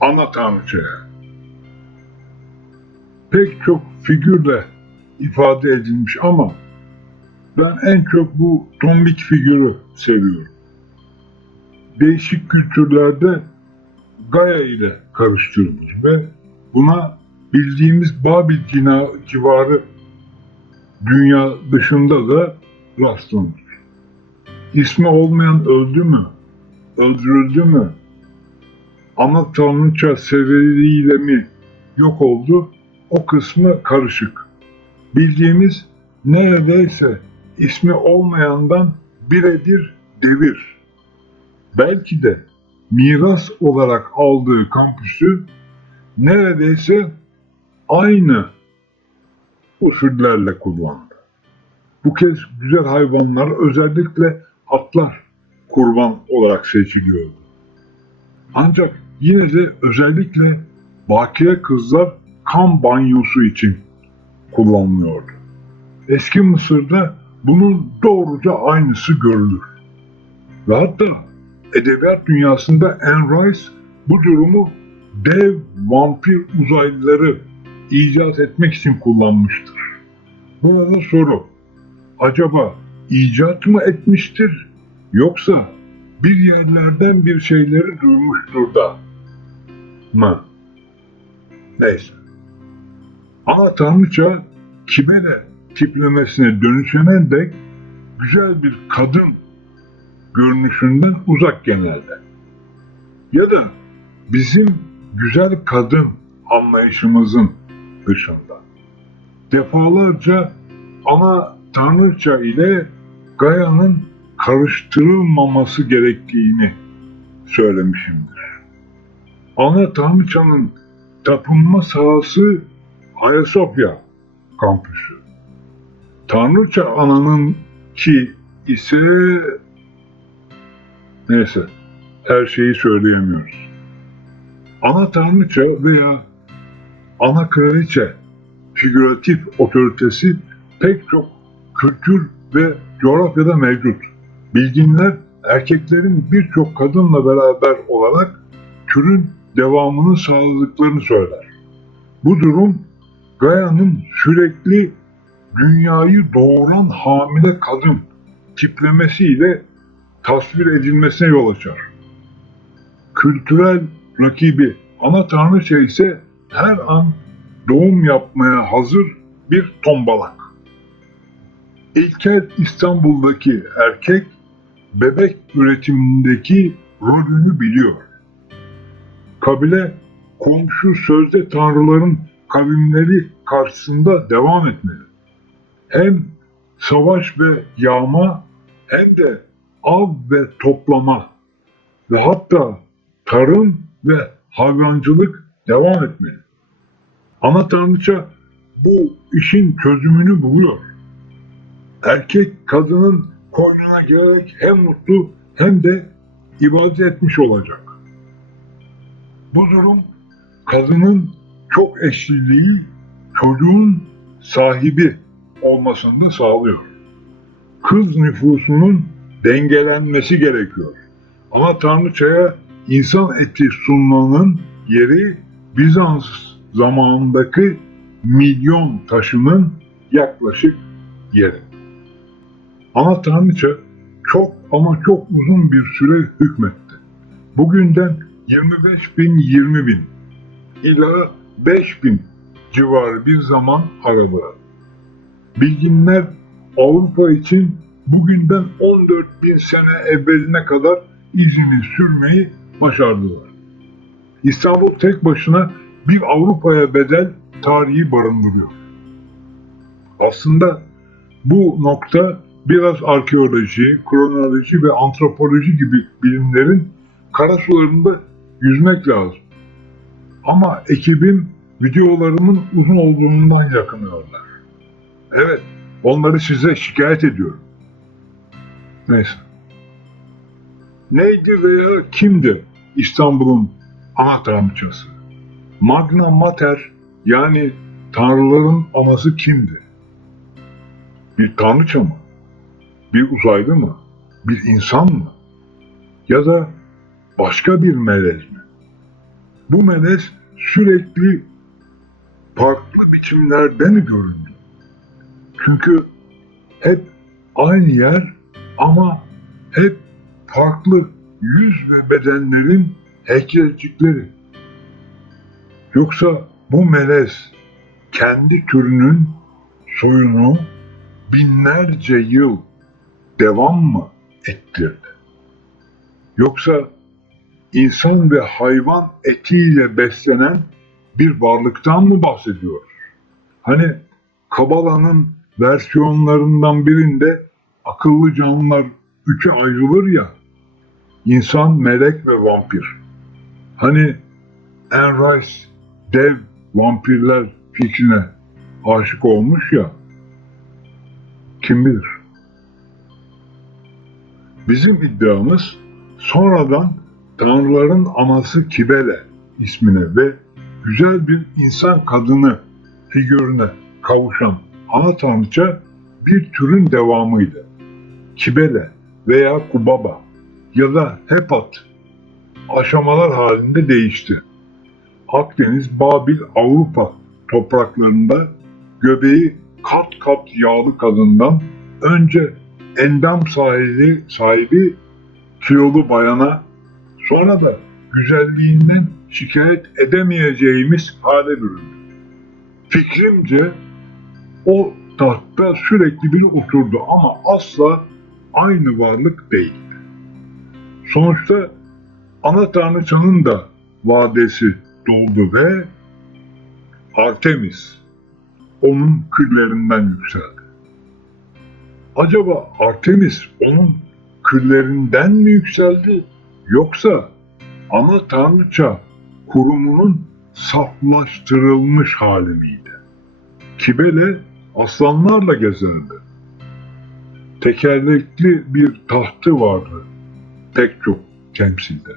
ana tanrıçaya. Pek çok figürle ifade edilmiş ama ben en çok bu tombik figürü seviyorum. Değişik kültürlerde Gaia ile karıştırılmış ve buna bildiğimiz Babil civarı dünya dışında da rastlanmış. İsmi olmayan öldü mü? Öldürüldü mü? Ana tanrıça sebebiyle mi yok oldu? O kısmı karışık. Bildiğimiz neredeyse ismi olmayandan birebir devir. Belki de miras olarak aldığı kampüsü neredeyse aynı usullerle kullandı. Bu kez güzel hayvanlar, özellikle atlar kurban olarak seçiliyordu. Ancak yine de özellikle bakire kızlar kan banyosu için kullanılıyordu. Eski Mısır'da bunun doğruca aynısı görülür. Ve hatta edebiyat dünyasında Anne Rice bu durumu dev vampir uzaylıları icat etmek için kullanmıştır. Burada soru, acaba icat mı etmiştir yoksa bir yerlerden bir şeyleri duymuştur da mı? Neyse. Ana tanrıça Kimere tiplemesine dönüşene dek güzel bir kadın görünüşünden uzak genelde. Ya da bizim güzel kadın anlayışımızın dışında. Defalarca ana tanrıça ile Gaia'nın karıştırılmaması gerektiğini söylemişimdir. Ana tanrıçanın tapınma sahası Ayasofya kampüsü. Tanrıça ananın ki ise neyse her şeyi söyleyemiyoruz. Ana tanrıça veya ana kraliçe figüratif otoritesi pek çok kültür ve coğrafyada mevcut. Bilginler erkeklerin birçok kadınla beraber olarak türün devamını sağladıklarını söyler. Bu durum Gaia'nın sürekli dünyayı doğuran hamile kadın tiplemesiyle tasvir edilmesine yol açar. Kültürel rakibi ana tanrıça ise her an doğum yapmaya hazır bir tombalak. İlkel İstanbul'daki erkek bebek üretimindeki rolünü biliyor. Kabile komşu sözde tanrıların kavimleri karşısında devam etmeli. Hem savaş ve yağma hem de av ve toplama ve hatta tarım ve hayvancılık devam etmeli. Ana tanrıça bu işin çözümünü buluyor. Erkek kadının koynuna girerek hem mutlu hem de ibadet etmiş olacak. Bu durum kadının çok eşliliği çocuğun sahibi olmasını da sağlıyor. Kız nüfusunun dengelenmesi gerekiyor. Ama tanrıçaya insan eti sunmanın yeri Bizans zamanındaki milyon taşının yaklaşık yeri. Ama tanrıça çok ama çok uzun bir süre hükmetti. Bugünden 25.000-20.000 ila 5.000 civarı bir zaman aralığı. Bilginler Avrupa için bugünden 14.000 sene evveline kadar izini sürmeyi başardılar. İstanbul tek başına bir Avrupa'ya bedel tarihi barındırıyor. Aslında bu nokta biraz arkeoloji, kronoloji ve antropoloji gibi bilimlerin karasularında yüzmek lazım. Ama ekibim videolarımın uzun olduğundan yakınıyorlar. Evet, onları size şikayet ediyorum. Neyse. Neydi veya kimdi İstanbul'un ana tanrıçası? Magna Mater, yani tanrıların anası kimdi? Bir tanrıça mı? Bir uzaylı mı? Bir insan mı? Ya da başka bir melez mi? Bu melez sürekli farklı biçimlerde mi göründü? Çünkü hep aynı yer ama hep farklı yüz ve bedenlerin heykelcikleri. Yoksa bu melez kendi türünün soyunu binlerce yıl devam mı ettirdi? Yoksa insan ve hayvan etiyle beslenen bir varlıktan mı bahsediyoruz? Hani Kabala'nın versiyonlarından birinde akıllı canlılar üçe ayrılır ya, insan, melek ve vampir. Hani Anne Rice dev vampirler fikrine aşık olmuş ya, kim bilir? Bizim iddiamız sonradan tanrıların anası Kibele ismine ve güzel bir insan kadını figürüne kavuşan ana tanrıça bir türün devamıydı. Kibele veya Kubaba ya da Hepat aşamalar halinde değişti. Akdeniz, Babil, Avrupa topraklarında göbeği kat kat yağlı kadından önce endam sahibi kilolu bayana, sonra da güzelliğinden şikayet edemeyeceğimiz hale büründü. Fikrimce o tahtta sürekli biri oturdu ama asla aynı varlık değildi. Sonuçta ana tanrıçanın da vadesi doldu ve Artemis onun küllerinden yükseldi. Acaba Artemis onun küllerinden mi yükseldi, yoksa ana tanrıça kurumunun saflaştırılmış hali miydi? Kibele aslanlarla gezerdi. Tekerlekli bir tahtı vardı pek çok temsilde.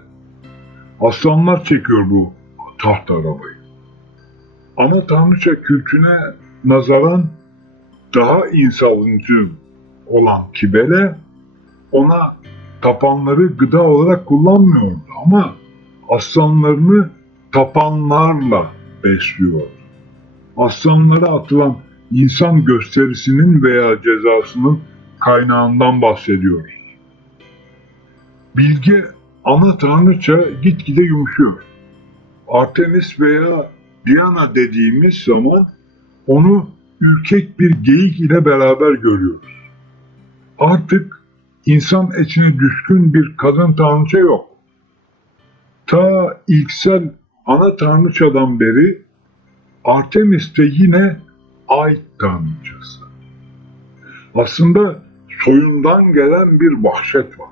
Aslanlar çekiyor bu taht arabayı. Ana tanrıça kültüne nazaran daha insancıl olan Kibele ona tapanları gıda olarak kullanmıyordu ama aslanlarını tapanlarla besliyordu. Aslanlara atılan insan gösterisinin veya cezasının kaynağından bahsediyoruz. Bilge ana tanrıça gitgide yumuşuyor. Artemis veya Diana dediğimiz zaman onu ürkek bir geyik ile beraber görüyoruz. Artık insan etine düşkün bir kadın tanrıça yok. Ta ilksel ana tanrıçadan beri Artemis de yine ay tanrıçası. Aslında soyundan gelen bir vahşet var.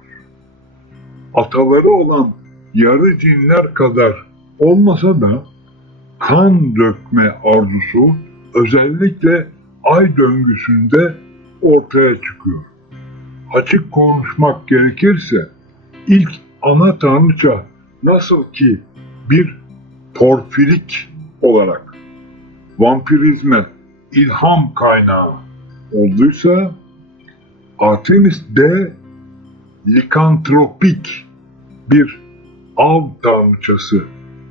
Ataları olan yarı cinler kadar olmasa da kan dökme arzusu özellikle ay döngüsünde ortaya çıkıyor. Açık konuşmak gerekirse ilk ana tanrıça nasıl ki bir porfirik olarak vampirizme ilham kaynağı olduysa, Artemis de likantropik bir av tanrıçası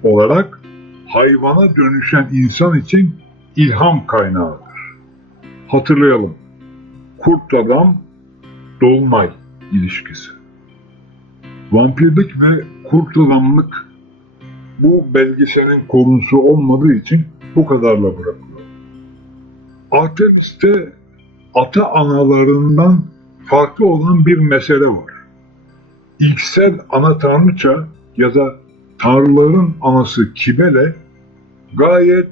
olarak hayvana dönüşen insan için ilham kaynağıdır. Hatırlayalım. Kurt adam, dolunay. ilişkisi. Vampirlik ve kurt adamlık bu belgeselin konusu olmadığı için bu kadarla bırakılıyor. Artemis'te ata analarından farklı olan bir mesele var. İlksel ana tanrıça ya da tanrıların anası Kibele gayet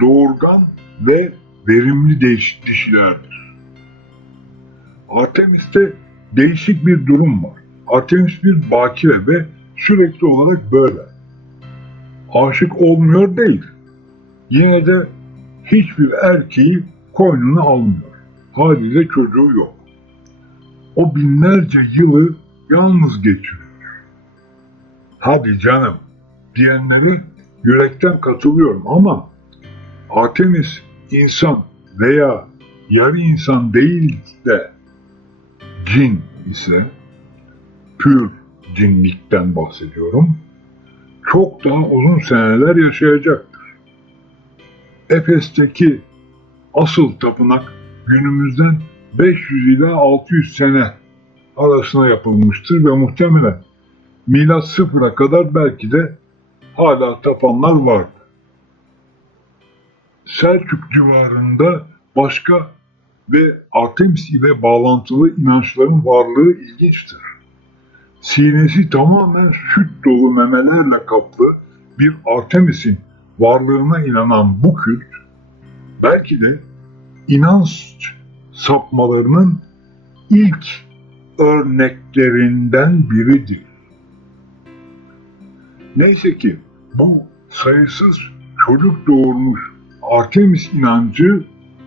doğurgan ve verimli dişilerdir. Artemis'te değişik bir durum var. Artemis bir bakire ve sürekli olarak böyle. Aşık olmuyor değil. Yine de hiçbir erkeği koynuna almıyor. Haliyle çocuğu yok. O binlerce yılı yalnız geçiriyor. Hadi canım diyenleri yürekten katılıyorum ama Artemis insan veya yarı insan değil de cin ise, pür cinlikten bahsediyorum, çok daha uzun seneler yaşayacaktır. Efes'teki asıl tapınak günümüzden 500 ila 600 sene arasına yapılmıştır ve muhtemelen Milat 0'a kadar belki de hala tapanlar vardı. Selçuk civarında başka ve Artemis ile bağlantılı inançların varlığı ilginçtir. Sinesi tamamen süt dolu memelerle kaplı bir Artemis'in varlığına inanan bu kült, belki de inanç sapmalarının ilk örneklerinden biridir. Neyse ki bu sayısız çocuk doğurmuş Artemis inancı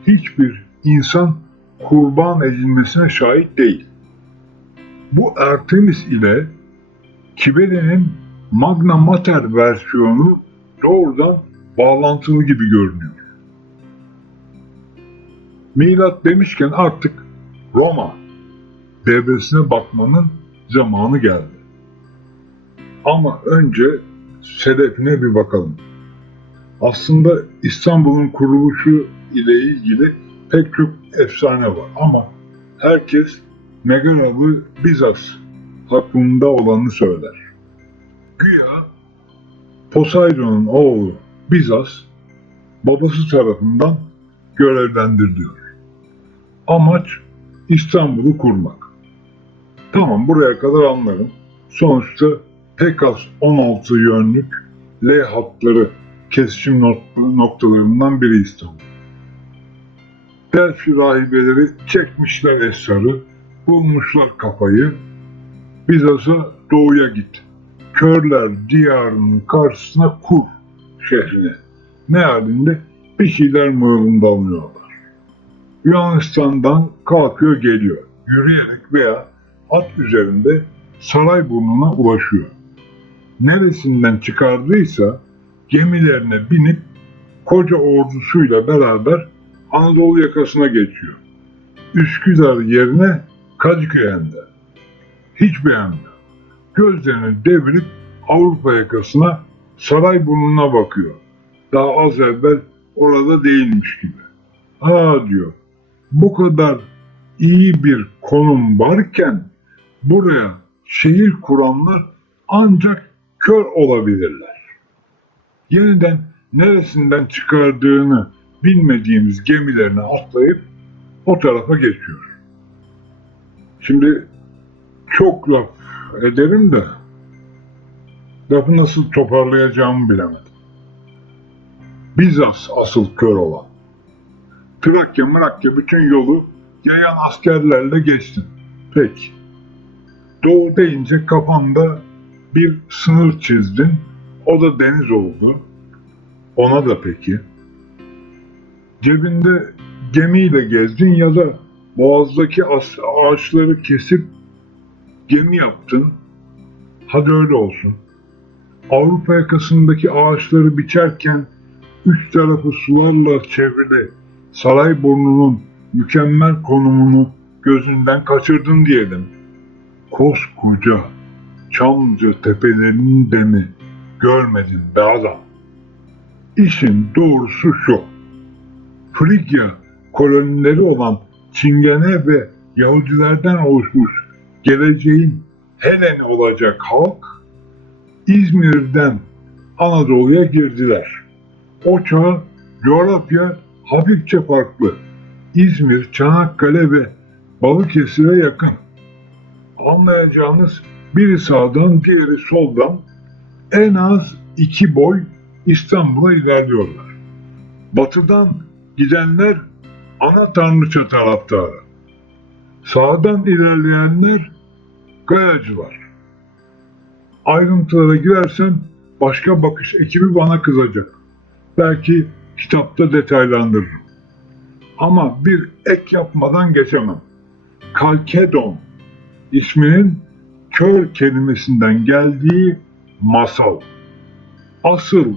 hiçbir insan kurban edilmesine şahit değil. Bu Artemis ile Kibele'nin Magna Mater versiyonu doğrudan bağlantılı gibi görünüyor. Milat demişken artık Roma devresine bakmanın zamanı geldi. Ama önce sedefine bir bakalım. Aslında İstanbul'un kuruluşu ile ilgili pek çok efsane var ama herkes Megaralı Bizas hakkında olanı söyler. Güya Poseidon'un oğlu Bizas babası tarafından görevlendiriliyor. Amaç İstanbul'u kurmak. Tamam, buraya kadar anlarım. Sonuçta pek az 16 yönlük L hatları kesişim noktalarından biri İstanbul. Delphi rahibeleri çekmişler esrarı, bulmuşlar kafayı. Bizas'a doğuya git. Körler diyarının karşısına kur şehrini. Ne halinde? Bir şeyler mırıldanıyorlar. Yunanistan'dan kalkıyor geliyor. Yürüyerek veya at üzerinde Sarayburnu'na ulaşıyor. Neresinden çıkardıysa gemilerine binip koca ordusuyla beraber Anadolu yakasına geçiyor. Üsküdar yerine Kadıköy'ünde. Hiç beğenmiyor. Gözlerini devirip Avrupa yakasına Sarayburnu'na bakıyor. Daha az evvel orada değilmiş gibi. Diyor, bu kadar iyi bir konum varken buraya şehir kuranlar ancak kör olabilirler. Yeniden neresinden çıkardığını bilmediğimiz gemilerine atlayıp o tarafa geçiyor. Şimdi çok laf ederim de lafı nasıl toparlayacağımı bilemedim. Bizas asıl kör olan. Trakya bütün yolu yayan askerlerle geçtin. Peki. Doğu deyince kafanda bir sınır çizdin. O da deniz oldu. Ona da peki. Cebinde gemiyle gezdin ya da boğazdaki ağaçları kesip gemi yaptın. Hadi öyle olsun. Avrupa yakasındaki ağaçları biçerken üç tarafı sularla çevrili Sarayburnu'nun mükemmel konumunu gözünden kaçırdın diyelim. Koskoca Çamlıca tepelerinin de mi görmedin be adam? İşin doğrusu şu. Frigya kolonileri olan Çingene ve Yahudilerden oluşmuş geleceğin Heleni olacak halk İzmir'den Anadolu'ya girdiler. O çağ coğrafya hafifçe farklı. İzmir, Çanakkale ve Balıkesir'e yakın. Anlayacağınız biri sağdan, diğeri soldan en az 2 boy İstanbul'a ilerliyorlar. Batıdan gidenler Ana Tanrıça taraftarı. Sağdan ilerleyenler Gayacılar. Ayrıntılara girersem başka bakış ekibi bana kızacak. Belki kitapta detaylandırırım. Ama bir ek yapmadan geçemem. Kalkedon isminin kör kelimesinden geldiği masal. Asıl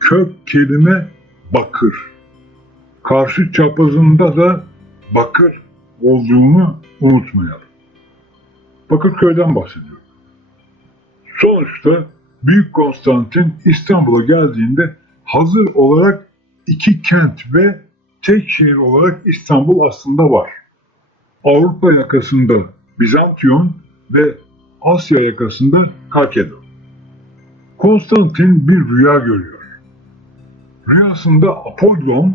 kök kelime bakır. Karşı çaprazında da bakır olduğunu unutmayalım. Bakırköy'den bahsediyorum. Sonuçta Büyük Konstantin İstanbul'a geldiğinde hazır olarak 2 kent ve tek şehir olarak İstanbul aslında var. Avrupa yakasında Bizantiyon ve Asya yakasında Kalkedon. Konstantin bir rüya görüyor. Rüyasında Apollon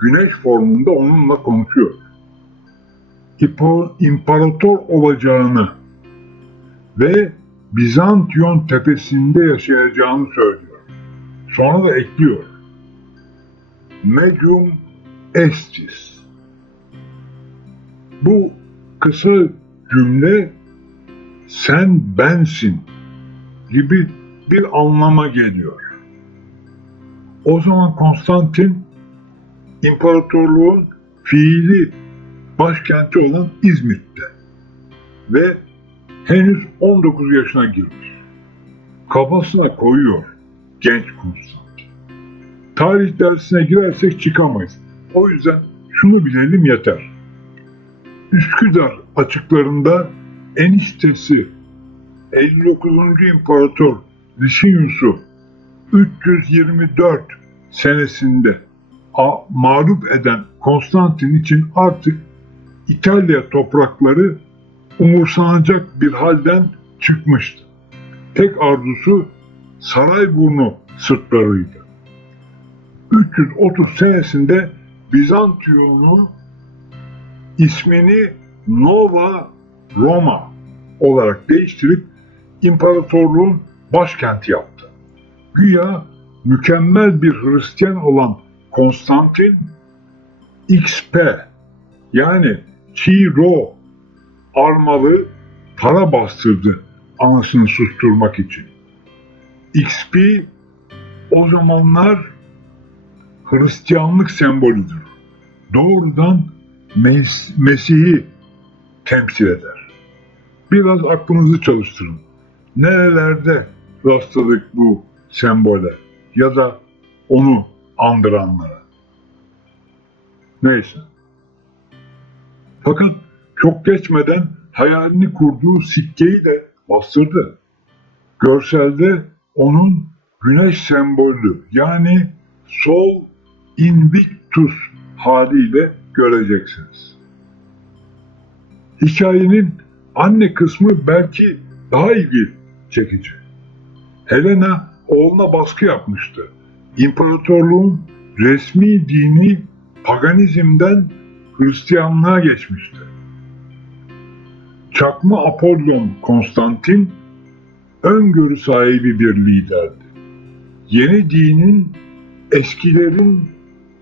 güneş formunda onunla konuşuyor. İmparator olacağını ve Bizantiyon tepesinde yaşayacağını söylüyor. Sonra da ekliyor. Medium estis. Bu kısa cümle sen bensin gibi bir anlama geliyor. O zaman Konstantin imparatorluğun fiili başkenti olan İzmit'te ve henüz 19 yaşına girmiş. Kafasına koyuyor genç Konstantin. Tarih dersine girersek çıkamayız. O yüzden şunu bilelim yeter. Üsküdar açıklarında eniştesi 59. İmparator Licinius'u 324 senesinde mağlup eden Konstantin için artık İtalya toprakları umursanacak bir halden çıkmıştı. Tek arzusu Sarayburnu sırtlarıydı. 330 senesinde Bizantiyon'un ismini Nova Roma olarak değiştirip imparatorluğun başkenti yaptı. Güya mükemmel bir Hristiyan olan Konstantin XP yani Çiro armalı para bastırdı anasını susturmak için. XP o zamanlar Hristiyanlık sembolüdür. Doğrudan Mesih'i temsil eder. Biraz aklınızı çalıştırın. Nerelerde rastladık bu sembole ya da onu andıranlara? Neyse. Fakat çok geçmeden hayalini kurduğu sikkeyi de bastırdı. Görselde onun güneş sembolü yani Sol Invictus haliyle göreceksiniz. Hikayenin anne kısmı belki daha ilgi çekici. Helena oğluna baskı yapmıştı. İmparatorluğun resmi dini paganizmden Hristiyanlığa geçmişti. Çakma Apollon Konstantin öngörü sahibi bir liderdi. Yeni dinin eskilerin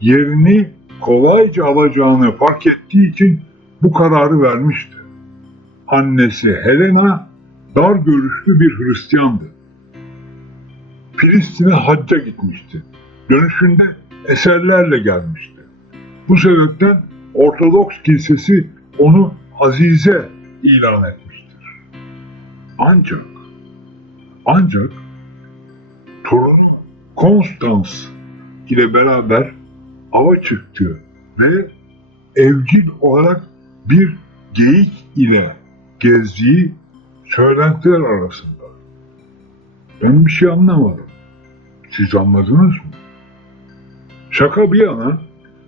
yerini kolayca alacağını fark ettiği için bu kararı vermişti. Annesi Helena dar görüşlü bir Hristiyandı. Filistin'e hacca gitmişti. Dönüşünde eserlerle gelmişti. Bu sebepten Ortodoks Kilisesi onu azize ilan etmiştir. Ancak torunu Konstans ile beraber ava çıktı ve evcil olarak bir geyik ile gezdiği söylentiler arasında. Ben bir şey anlamadım. Siz anladınız mı? Şaka bir yana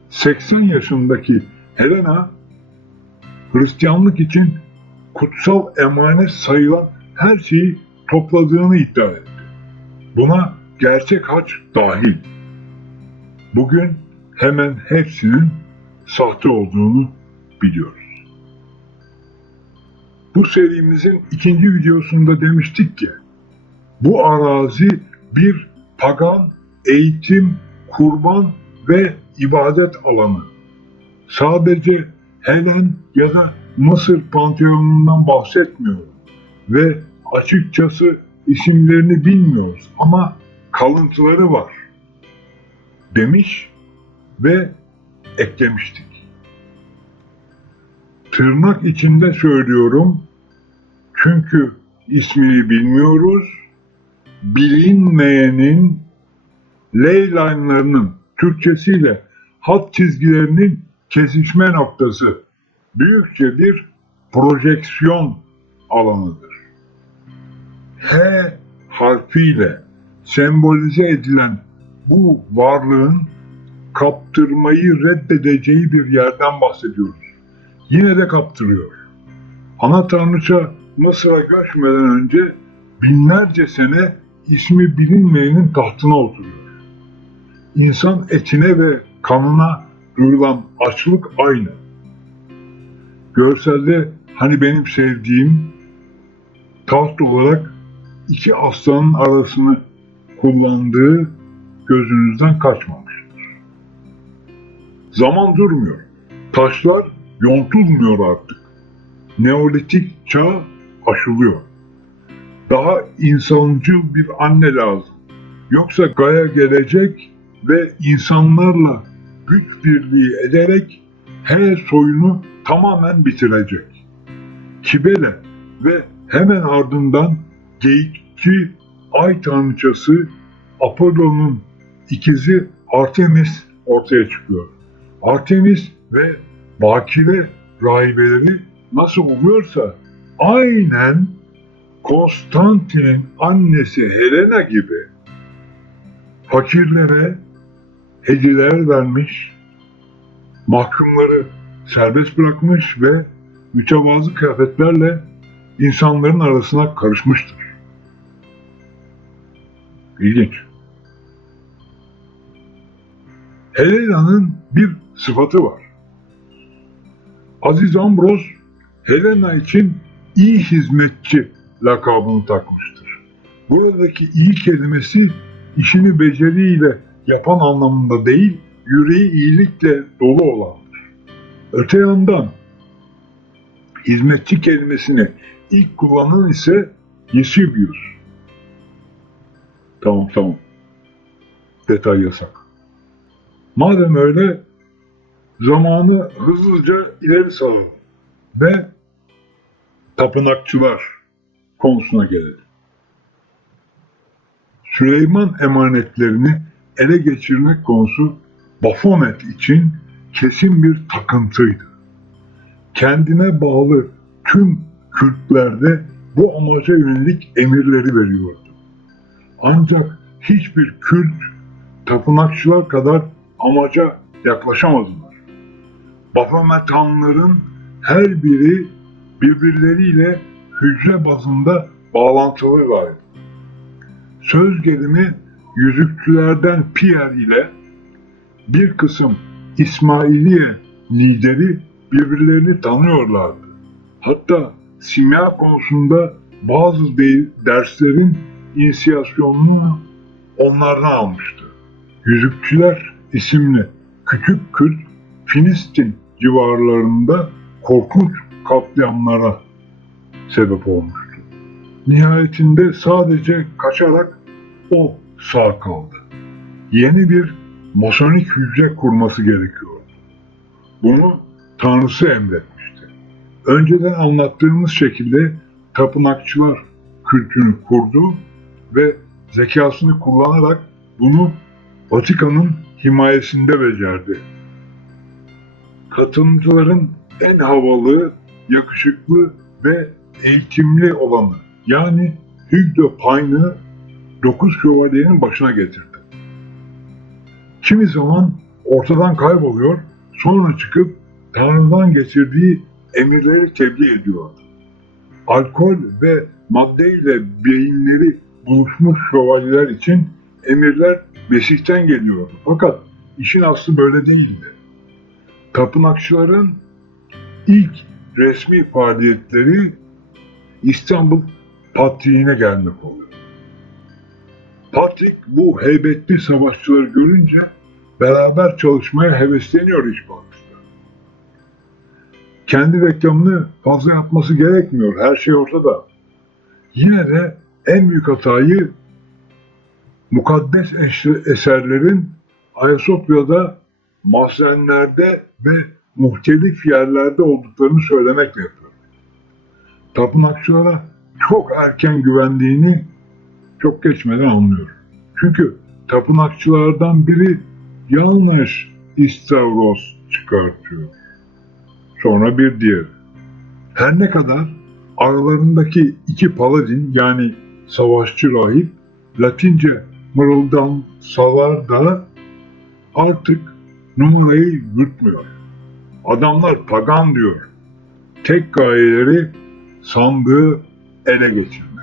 80 yaşındaki Helena Hristiyanlık için kutsal emanet sayılan her şeyi topladığını iddia etti. Buna gerçek haç dahil. Bugün hemen hepsinin sahte olduğunu biliyoruz. Bu serimizin ikinci videosunda demiştik ki, bu arazi bir pagan, eğitim, kurban ve ibadet alanı. Sadece Helen ya da Mısır Panteonu'ndan bahsetmiyorum ve açıkçası isimlerini bilmiyoruz ama kalıntıları var demiş ve eklemiştik. Tırnak içinde söylüyorum çünkü ismini bilmiyoruz. Bilinmeyenin leyline'larının Türkçesiyle hat çizgilerinin kesişme noktası büyükçe bir projeksiyon alanıdır. H harfiyle sembolize edilen bu varlığın kaptırmayı reddedeceği bir yerden bahsediyoruz. Yine de kaptırıyor. Ana tanrıça Mısır'a göçmeden önce binlerce sene ismi bilinmeyenin tahtına oturuyor. İnsan etine ve kanına duyulan açlık aynı. Görselde hani benim sevdiğim taht olarak iki aslanın arasını kullandığı gözünüzden kaçmamıştır. Zaman durmuyor. Taşlar yontulmuyor artık. Neolitik çağ aşılıyor. Daha insancıl bir anne lazım. Yoksa Gaia gelecek ve insanlarla güç birliği ederek her soyunu tamamen bitirecek. Kibele ve hemen ardından geyikçi ay tanrıçası Apollo'nun ikizi Artemis ortaya çıkıyor. Artemis ve bakire rahibeleri nasıl oluyorsa aynen Konstantin'in annesi Helena gibi fakirlere hediyeler vermiş, mahkumları serbest bırakmış ve mütevazı kıyafetlerle insanların arasına karışmıştır. İlginç. Helena'nın bir sıfatı var. Aziz Ambros, Helena için iyi hizmetçi lakabını takmıştır. Buradaki iyi kelimesi işini beceriyle yapan anlamında değil, yüreği iyilikle dolu olandır. Öte yandan hizmetçi kelimesini ilk kullanan ise Eusebius. Tamam. Detay yasak. Madem öyle zamanı hızlıca ileri saralım ve tapınakçılar konusuna gelelim. Süleyman emanetlerini ele geçirmek konusu Baphomet için kesin bir takıntıydı. Kendine bağlı tüm kültlerde bu amaca yönelik emirleri veriyordu. Ancak hiçbir kült tapınakçılar kadar amaca yaklaşamadılar. Baphomet hanların her biri birbirleriyle hücre bazında bağlantılılardı. Söz gelimi yüzükçülerden Pierre ile bir kısım İsmailiye lideri birbirlerini tanıyorlardı. Hatta simya konusunda bazı derslerin inisiyasyonunu onlardan almıştı. Yüzükçüler isimli küçük kült Filistin civarlarında korkunç katliamlara sebep olmuştu. Nihayetinde sadece kaçarak o sağ kaldı. Yeni bir masonik hücre kurması gerekiyordu. Bunu Tanrısı emretmişti. Önceden anlattığımız şekilde tapınakçılar kültünü kurdu ve zekasını kullanarak bunu Vatikan'ın himayesinde becerdi. Katılımcıların en havalı, yakışıklı ve eğitimli olanı yani Hugues de Pine'ı 9 şövalyenin başına getirdi. Kimi zaman ortadan kayboluyor, sonra çıkıp Tanrı'dan getirdiği emirleri tebliğ ediyordu. Alkol ve maddeyle beyinleri buluşmuş şövalyeler için emirler Mesih'ten geliyordu. Fakat işin aslı böyle değildi. Tapınakçıların ilk resmi faaliyetleri İstanbul Patriği'ne gelmek oluyor. Patrik bu heybetli savaşçıları görünce beraber çalışmaya hevesleniyor iş başta. Kendi reklamını fazla yapması gerekmiyor, her şey ortada. Yine de en büyük hatayı mukaddes eserlerin Ayasofya'da, mahzenlerde ve muhtelif yerlerde olduklarını söylemekle yapıyor. Tapınakçılara çok erken güvendiğini çok geçmeden anlıyor. Çünkü tapınakçılardan biri yanlış istavros çıkartıyor. Sonra bir diğeri. Her ne kadar aralarındaki iki paladin yani savaşçı rahip Latince mırıldansalar da artık numarayı yutmuyor. Adamlar pagan diyor. Tek gayeleri sandığı ele geçirmek.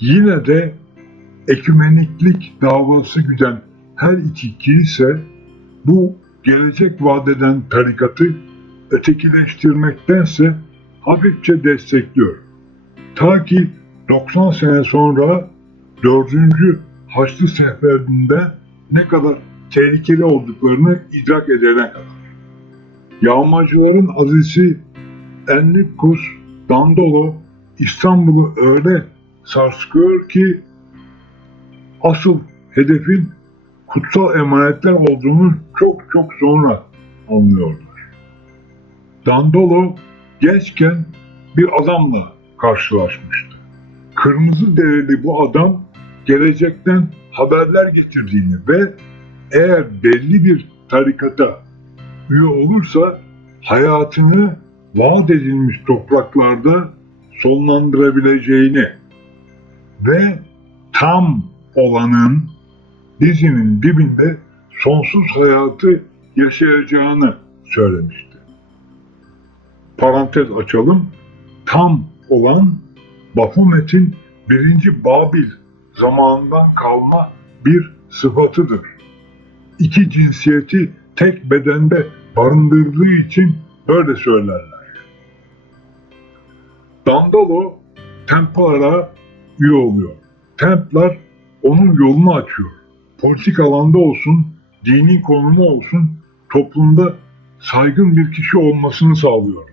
Yine de ekümeniklik davası güden her iki kilise bu gelecek vadeden tarikatı ötekileştirmektense hafifçe destekliyor. Ta ki 90 sene sonra 4. Haçlı Seferi'nde ne kadar tehlikeli olduklarını idrak edene kadar. Yağmacıların azisi Enrikus Dandolo İstanbul'u öyle sarsıyor ki asıl hedefin kutsal emanetler olduğunu çok çok sonra anlıyorlar. Dandolo gençken bir adamla karşılaşmıştı. Kırmızı derili bu adam gelecekten haberler getirdiğini ve eğer belli bir tarikata üye olursa hayatını vaat edilmiş topraklarda sonlandırabileceğini ve tam olanın dizinin dibinde sonsuz hayatı yaşayacağını söylemişti. Parantez açalım. Tam olan Baphomet'in 1. Babil zamanından kalma bir sıfatıdır. İki cinsiyeti tek bedende barındırdığı için böyle söylerler. Dandolo Templar'a üye oluyor. Templar onun yolunu açıyor. Politik alanda olsun, dini konumu olsun, toplumda saygın bir kişi olmasını sağlıyorlar.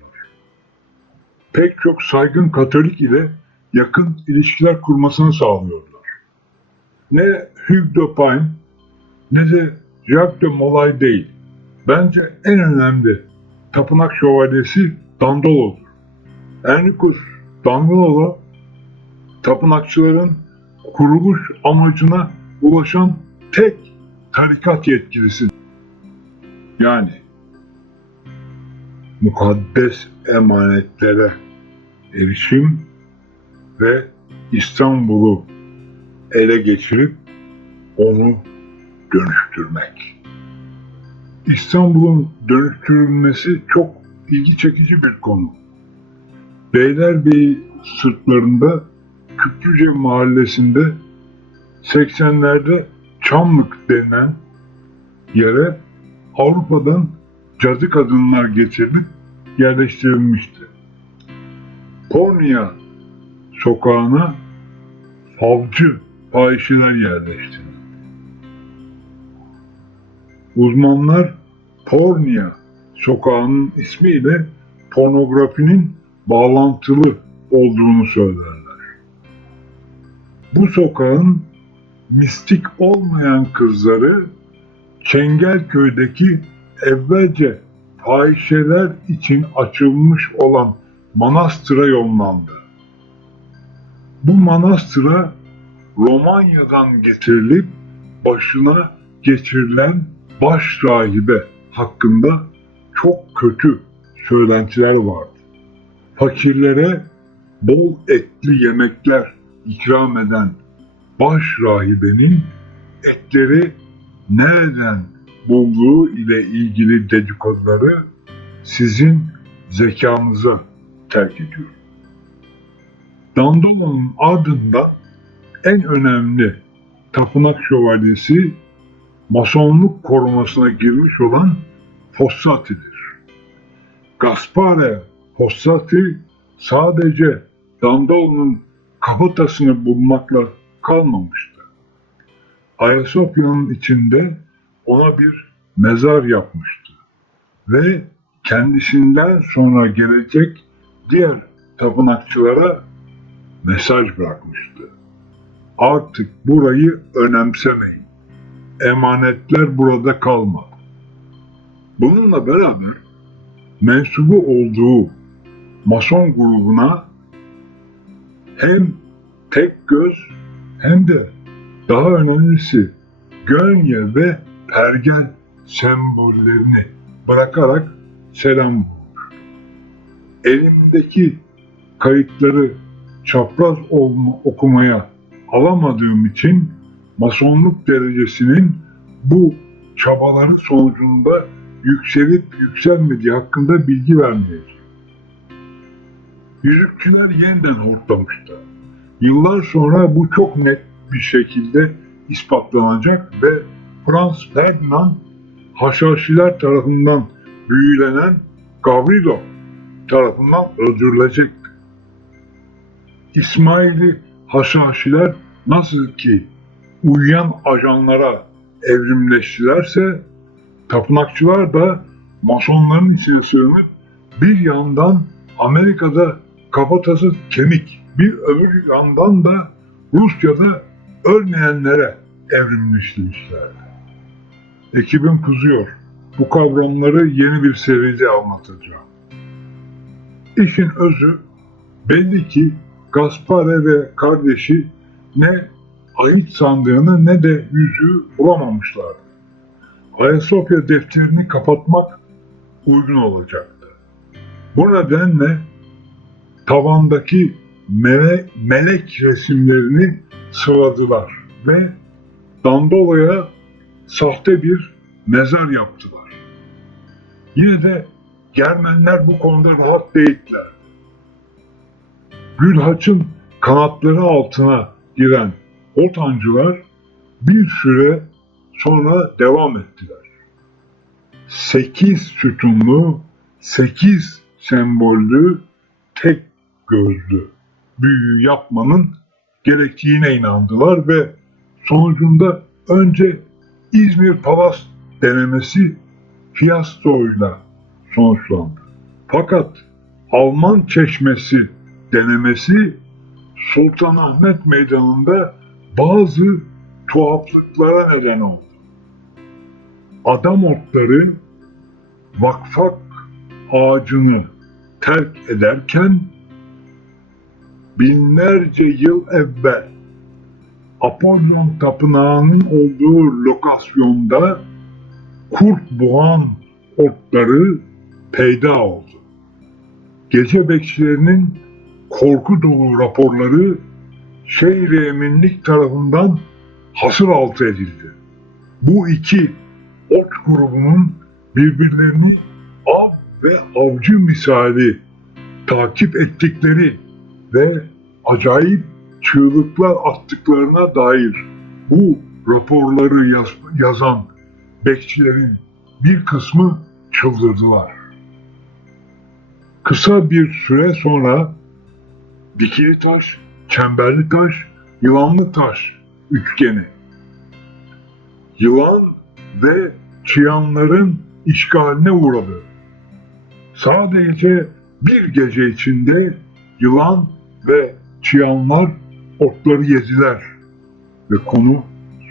Pek çok saygın Katolik ile yakın ilişkiler kurmasını sağlıyorlar. Ne Hugues de Pine ne de Jacques de Molay değil. Bence en önemli tapınak şövalyesi Dandolo'dur. Enrikus Dandolo, tapınakçıların kuruluş amacına ulaşan tek tarikat yetkilisi. Yani mukaddes emanetlere erişim ve İstanbul'u ele geçirip onu dönüştürmek. İstanbul'un dönüştürülmesi çok ilgi çekici bir konu. Beylerbeyi sırtlarında Küplüce mahallesinde 80'lerde Çamlık denilen yere Avrupa'dan cadı kadınlar getirilip yerleştirilmişti. Pornia sokağına falcı fahişeler yerleştirildi. Uzmanlar Pornia sokağının ismiyle pornografinin bağlantılı olduğunu söylerler. Bu sokağın mistik olmayan kızları Çengelköy'deki evvelce fahişeler için açılmış olan manastıra yollandı. Bu manastıra Romanya'dan getirilip başına geçirilen baş rahibe hakkında çok kötü söylentiler vardı. Fakirlere bol etli yemekler ikram eden baş rahibenin etleri nereden bulduğu ile ilgili dedikoduları sizin zekanıza terk ediyorum. Dandolo'nun ardından en önemli tapınak şövalyesi Masonluk korumasına girmiş olan Fossati'dir. Gaspare Fossati sadece Dandolo'nun kafatasını bulmakla kalmamıştı. Ayasofya'nın içinde ona bir mezar yapmıştı ve kendisinden sonra gelecek diğer tapınakçılara mesaj bırakmıştı. Artık burayı önemsemeyin. Emanetler burada kalmadı. Bununla beraber mensubu olduğu Mason grubuna hem tek göz hem de daha önemlisi gönye ve pergel sembollerini bırakarak selam bulmuş. Elimdeki kayıtları çapraz okumaya alamadığım için Masonluk derecesinin bu çabaları sonucunda yükselip yükselmediği hakkında bilgi vermeyeceğim. Yüzükçüler yeniden hortlamıştı. Yıllar sonra bu çok net bir şekilde ispatlanacak ve Franz Ferdinand Haşhaşiler tarafından büyülenen Gavrilo tarafından öldürülecekti. İsmaili Haşhaşiler nasıl ki uyuyan ajanlara evrimleştilerse, tapınakçılar da Masonların içine sığınıp bir yandan Amerika'da kafatası kemik, bir öbür yandan da Rusya'da ölmeyenlere evrimleştirmişlerdi. Ekibim kızıyor. Bu kavramları yeni bir seride anlatacağım. İşin özü belli ki Gaspare ve kardeşi ne ait sandığını ne de yüzüğü bulamamışlardı. Ayasofya defterini kapatmak uygun olacaktı. Bu nedenle tavandaki melek resimlerini sıvadılar ve Dandolo'ya sahte bir mezar yaptılar. Yine de Germenler bu konuda rahat değildiler. Gülhaç'ın kanatları altına giren Otancılar bir süre sonra devam ettiler. 8 sütunlu, 8 sembollü, tek gözlü büyü yapmanın gerektiğine inandılar ve sonucunda önce İzmir Palas denemesi fiyaskoyla sonuçlandı. Fakat Alman Çeşmesi denemesi Sultanahmet Meydanı'nda bazı tuhaflıklara neden oldu. Adam otları vakfak ağacını terk ederken binlerce yıl evvel Apollon Tapınağı'nın olduğu lokasyonda kurt boğan otları peyda oldu. Gece bekçilerinin korku dolu raporları Şehir-i Eminlik tarafından hasır altı edildi. Bu iki ot grubunun birbirlerini av ve avcı misali takip ettikleri ve acayip çığlıklar attıklarına dair bu raporları yazan bekçilerin bir kısmı çıldırdılar. Kısa bir süre sonra dikili taş, çemberli taş, yılanlı taş üçgeni. Yılan ve çıyanların işgaline uğradı. Sadece bir gece içinde yılan ve çıyanlar otları yediler ve konu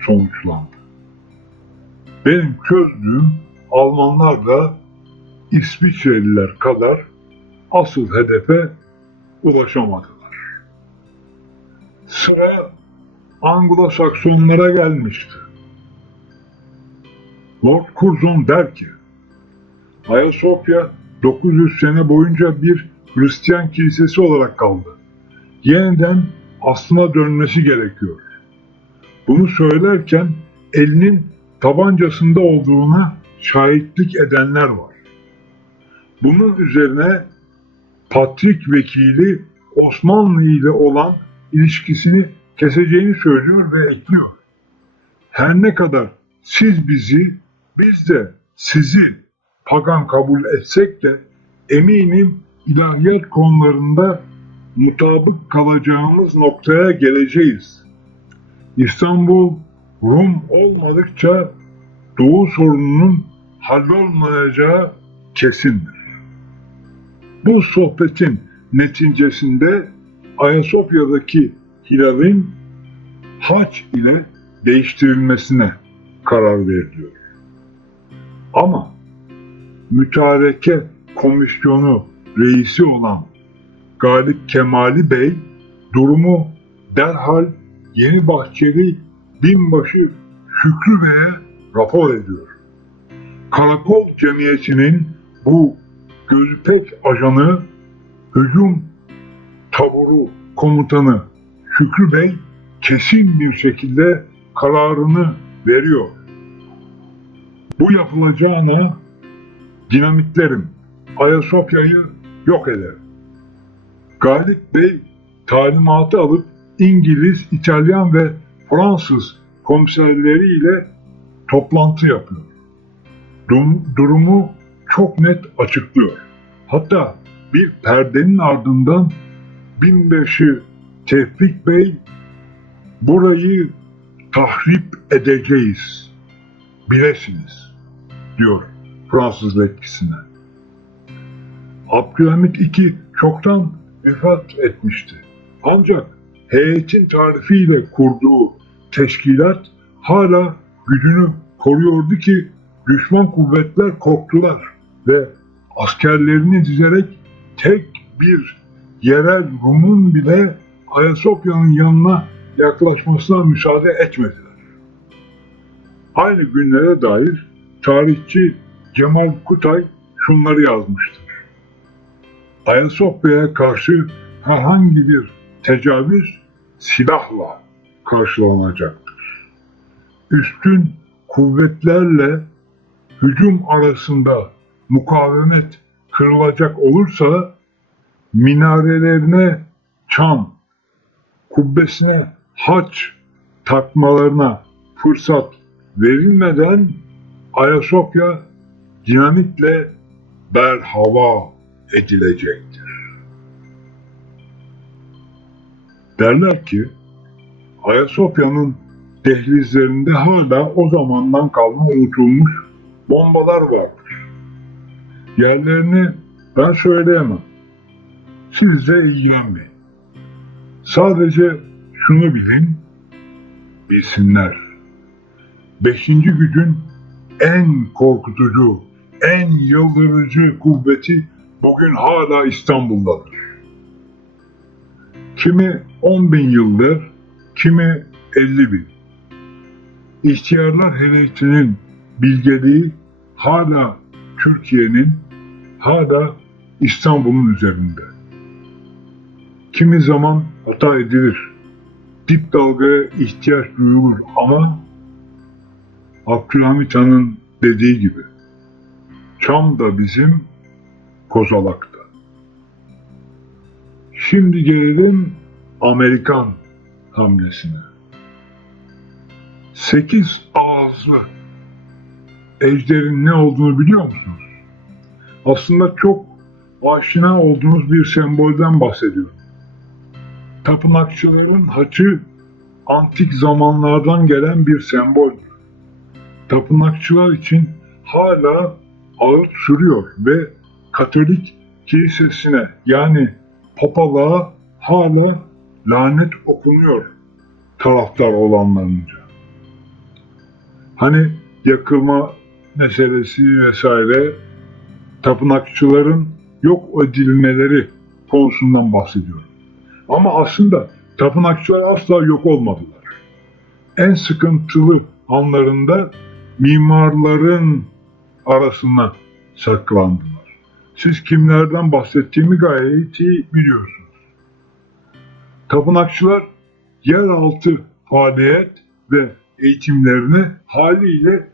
sonuçlandı. Benim çözdüğüm Almanlar da İsviçreliler kadar asıl hedefe ulaşamadılar. Sıra Anglo-Saksonlara gelmişti. Lord Curzon der ki, Ayasofya 900 sene boyunca bir Hristiyan kilisesi olarak kaldı. Yeniden aslına dönmesi gerekiyor. Bunu söylerken elinin tabancasında olduğuna şahitlik edenler var. Bunun üzerine Patrik vekili Osmanlı ile olan ilişkisini keseceğini söylüyor ve ekliyor. Her ne kadar siz bizi, biz de sizi pagan kabul etsek de eminim ilahiyat konularında mutabık kalacağımız noktaya geleceğiz. İstanbul, Rum olmadıkça Doğu sorununun hallolmayacağı kesindir. Bu sohbetin neticesinde Ayasofya'daki hilalin haç ile değiştirilmesine karar veriliyor. Ama mütareke komisyonu reisi olan Galip Kemali Bey durumu derhal Yenibahçeli binbaşı Şükrü Bey'e rapor ediyor. Karakol Cemiyeti'nin bu gözüpek ajanı, hücum taburu komutanı Şükrü Bey kesin bir şekilde kararını veriyor. Bu yapılacağına dinamitlerim, Ayasofya'yı yok eder. Galip Bey talimatı alıp İngiliz, İtalyan ve Fransız komiserleriyle toplantı yapıyor. Durumu çok net açıklıyor. Hatta bir perdenin ardından binbaşı Tevfik Bey burayı tahrip edeceğiz, bilesiniz diyor Fransız yetkisine. Abdülhamit II çoktan vefat etmişti. Ancak heyetin tarifiyle kurduğu teşkilat hala gücünü koruyordu ki düşman kuvvetler korktular ve askerlerini dizerek tek bir yerel Rum'un bile Ayasofya'nın yanına yaklaşmasına müsaade etmediler. Aynı günlere dair tarihçi Cemal Kutay şunları yazmıştır. Ayasofya'ya karşı herhangi bir tecavüz silahla karşılanacaktır. Üstün kuvvetlerle hücum arasında mukavemet kırılacak olursa minarelerine çan, kubbesine haç takmalarına fırsat verilmeden Ayasofya dinamitle berhava edilecektir. Derler ki Ayasofya'nın dehlizlerinde hala o zamandan kalma unutulmuş bombalar vardır. Yerlerini ben söyleyemem. Siz de ilgilenmeyin. Sadece şunu bilin, bilsinler. 5. gücün en korkutucu, en yıldırıcı kuvveti bugün hala İstanbul'dadır. Kimi 10.000 yıldır, kimi 50.000. İhtiyarlar heyetinin bilgeliği hala Türkiye'nin, hala İstanbul'un üzerinde. Kimi zaman hata edilir, dip dalgaya ihtiyaç duyulur ama Abdülhamit Han'ın dediği gibi çam da bizim, kozalak da. Şimdi gelelim Amerikan hamlesine. 8 ağızlı ejderin ne olduğunu biliyor musunuz? Aslında çok aşina olduğunuz bir sembolden bahsediyorum. Tapınakçıların haçı antik zamanlardan gelen bir semboldür. Tapınakçılar için hala ağıt sürüyor ve Katolik kilisesine yani papalığa hala lanet okunuyor taraftar olanlarınca. Hani yakılma meselesi vesaire tapınakçıların yok edilmeleri konusundan bahsediyorum. Ama aslında tapınakçılar asla yok olmadılar. En sıkıntılı anlarında mimarların arasına saklandılar. Siz kimlerden bahsettiğimi gayet iyi biliyorsunuz. Tapınakçılar yeraltı faaliyet ve eğitimlerini haliyle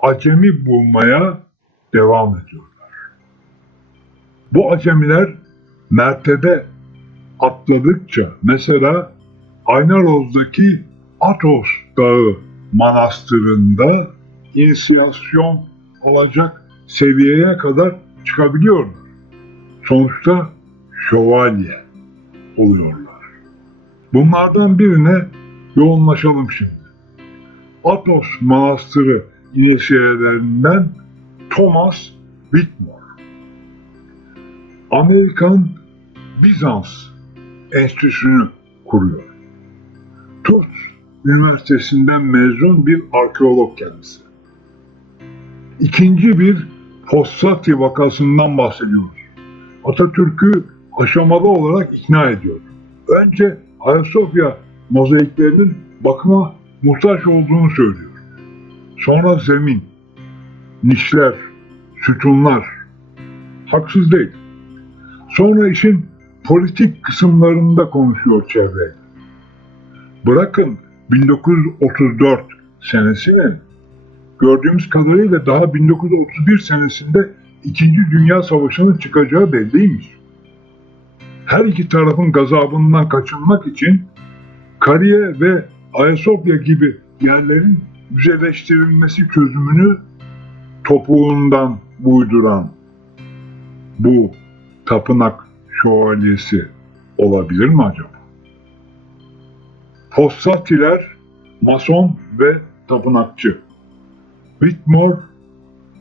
acemi bulmaya devam ediyorlar. Bu acemiler mertebe atladıkça, mesela Aynaroz'daki Athos Dağı Manastırı'nda inisiyasyon alacak seviyeye kadar çıkabiliyorlar. Sonuçta şövalye oluyorlar. Bunlardan birine yoğunlaşalım şimdi. Athos Manastırı inisiyelerinden Thomas Whitmore. Amerikan Bizans Enstitüsü'nü kuruyor. Tufts Üniversitesi'nden mezun bir arkeolog kendisi. İkinci bir Fossati vakasından bahsediyoruz. Atatürk'ü aşamalı olarak ikna ediyor. Önce Ayasofya mozaiklerinin bakıma muhtaç olduğunu söylüyor. Sonra zemin, nişler, sütunlar. Haksız değil. Sonra işin politik kısımlarında konuşuyor çevre. Bırakın 1934 senesini, gördüğümüz kadarıyla daha 1931 senesinde 2. Dünya Savaşı'nın çıkacağı belliymiş. Her iki tarafın gazabından kaçınmak için Kariye ve Ayasofya gibi yerlerin müzeleştirilmesi çözümünü topuğundan buyduran bu tapınak şövalyesi olabilir mi acaba? Fossatiler mason ve tapınakçı. Whitmore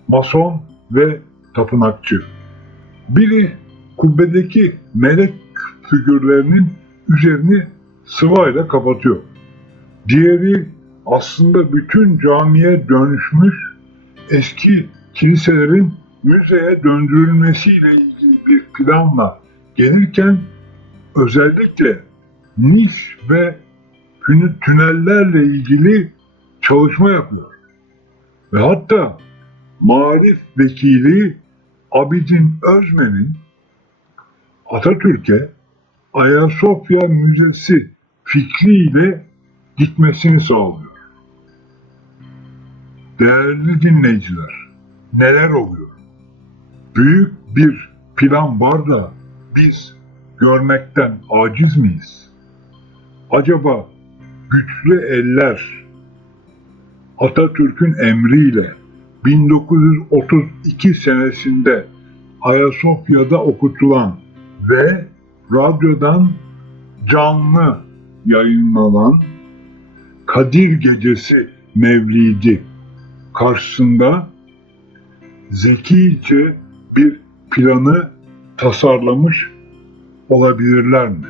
mason ve tapınakçı. Biri kubbedeki melek figürlerinin üzerini sıvayla kapatıyor. Diğeri aslında bütün camiye dönüşmüş eski kiliselerin müzeye döndürülmesiyle ilgili bir planla gelirken özellikle niş ve tünellerle ilgili çalışma yapıyor. Ve hatta Maarif Vekili Abidin Özmen'in Atatürk'e Ayasofya Müzesi fikriyle gitmesini sağlıyor. Değerli dinleyiciler, neler oluyor? Büyük bir plan var da biz görmekten aciz miyiz? Acaba güçlü eller Atatürk'ün emriyle 1932 senesinde Ayasofya'da okutulan ve radyodan canlı yayınlanan Kadir Gecesi Mevlidi karşısında zekice bir planı tasarlamış olabilirler mi?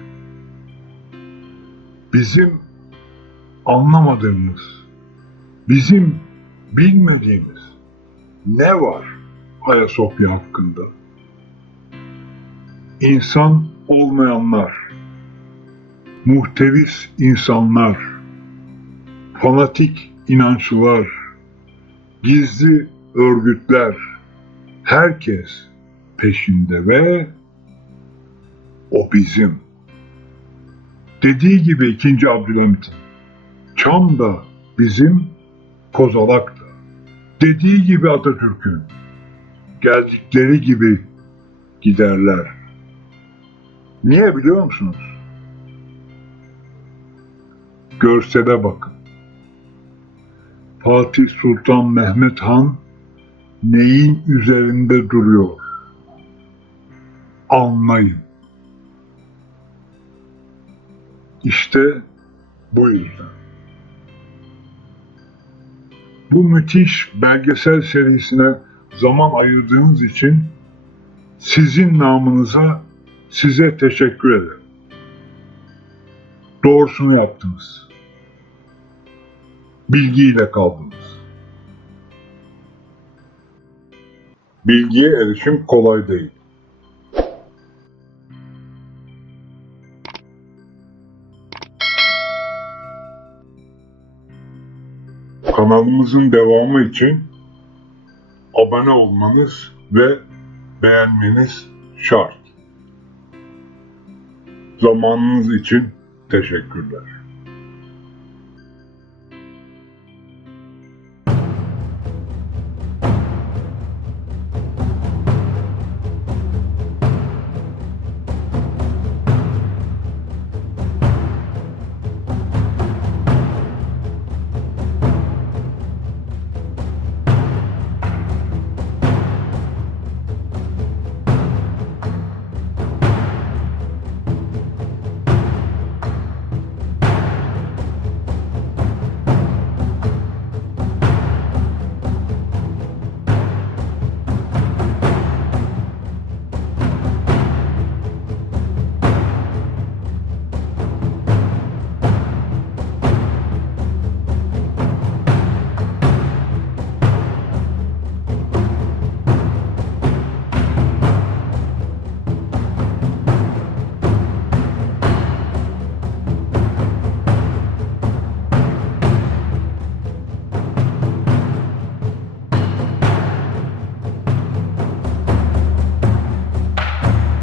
Bizim anlamadığımız, bizim bilmediğimiz ne var Ayasofya hakkında? İnsan olmayanlar, muhteris insanlar, fanatik inançlılar, gizli örgütler, herkes peşinde ve o bizim. Dediği gibi 2. Abdülhamit, Çam da bizim, Kozalak da. Dediği gibi Atatürk'ün, geldikleri gibi giderler. Niye biliyor musunuz? Görsele bakın. Fatih Sultan Mehmet Han neyin üzerinde duruyor? Anlayın. İşte bu yüzden. Bu müthiş belgesel serisine zaman ayırdığınız için sizin namınıza size teşekkür ederim. Doğrusunu yaptınız. Bilgiyle kaldınız. Bilgiye erişim kolay değil. Kanalımızın devamı için abone olmanız ve beğenmeniz şart. Zamanınız için teşekkürler.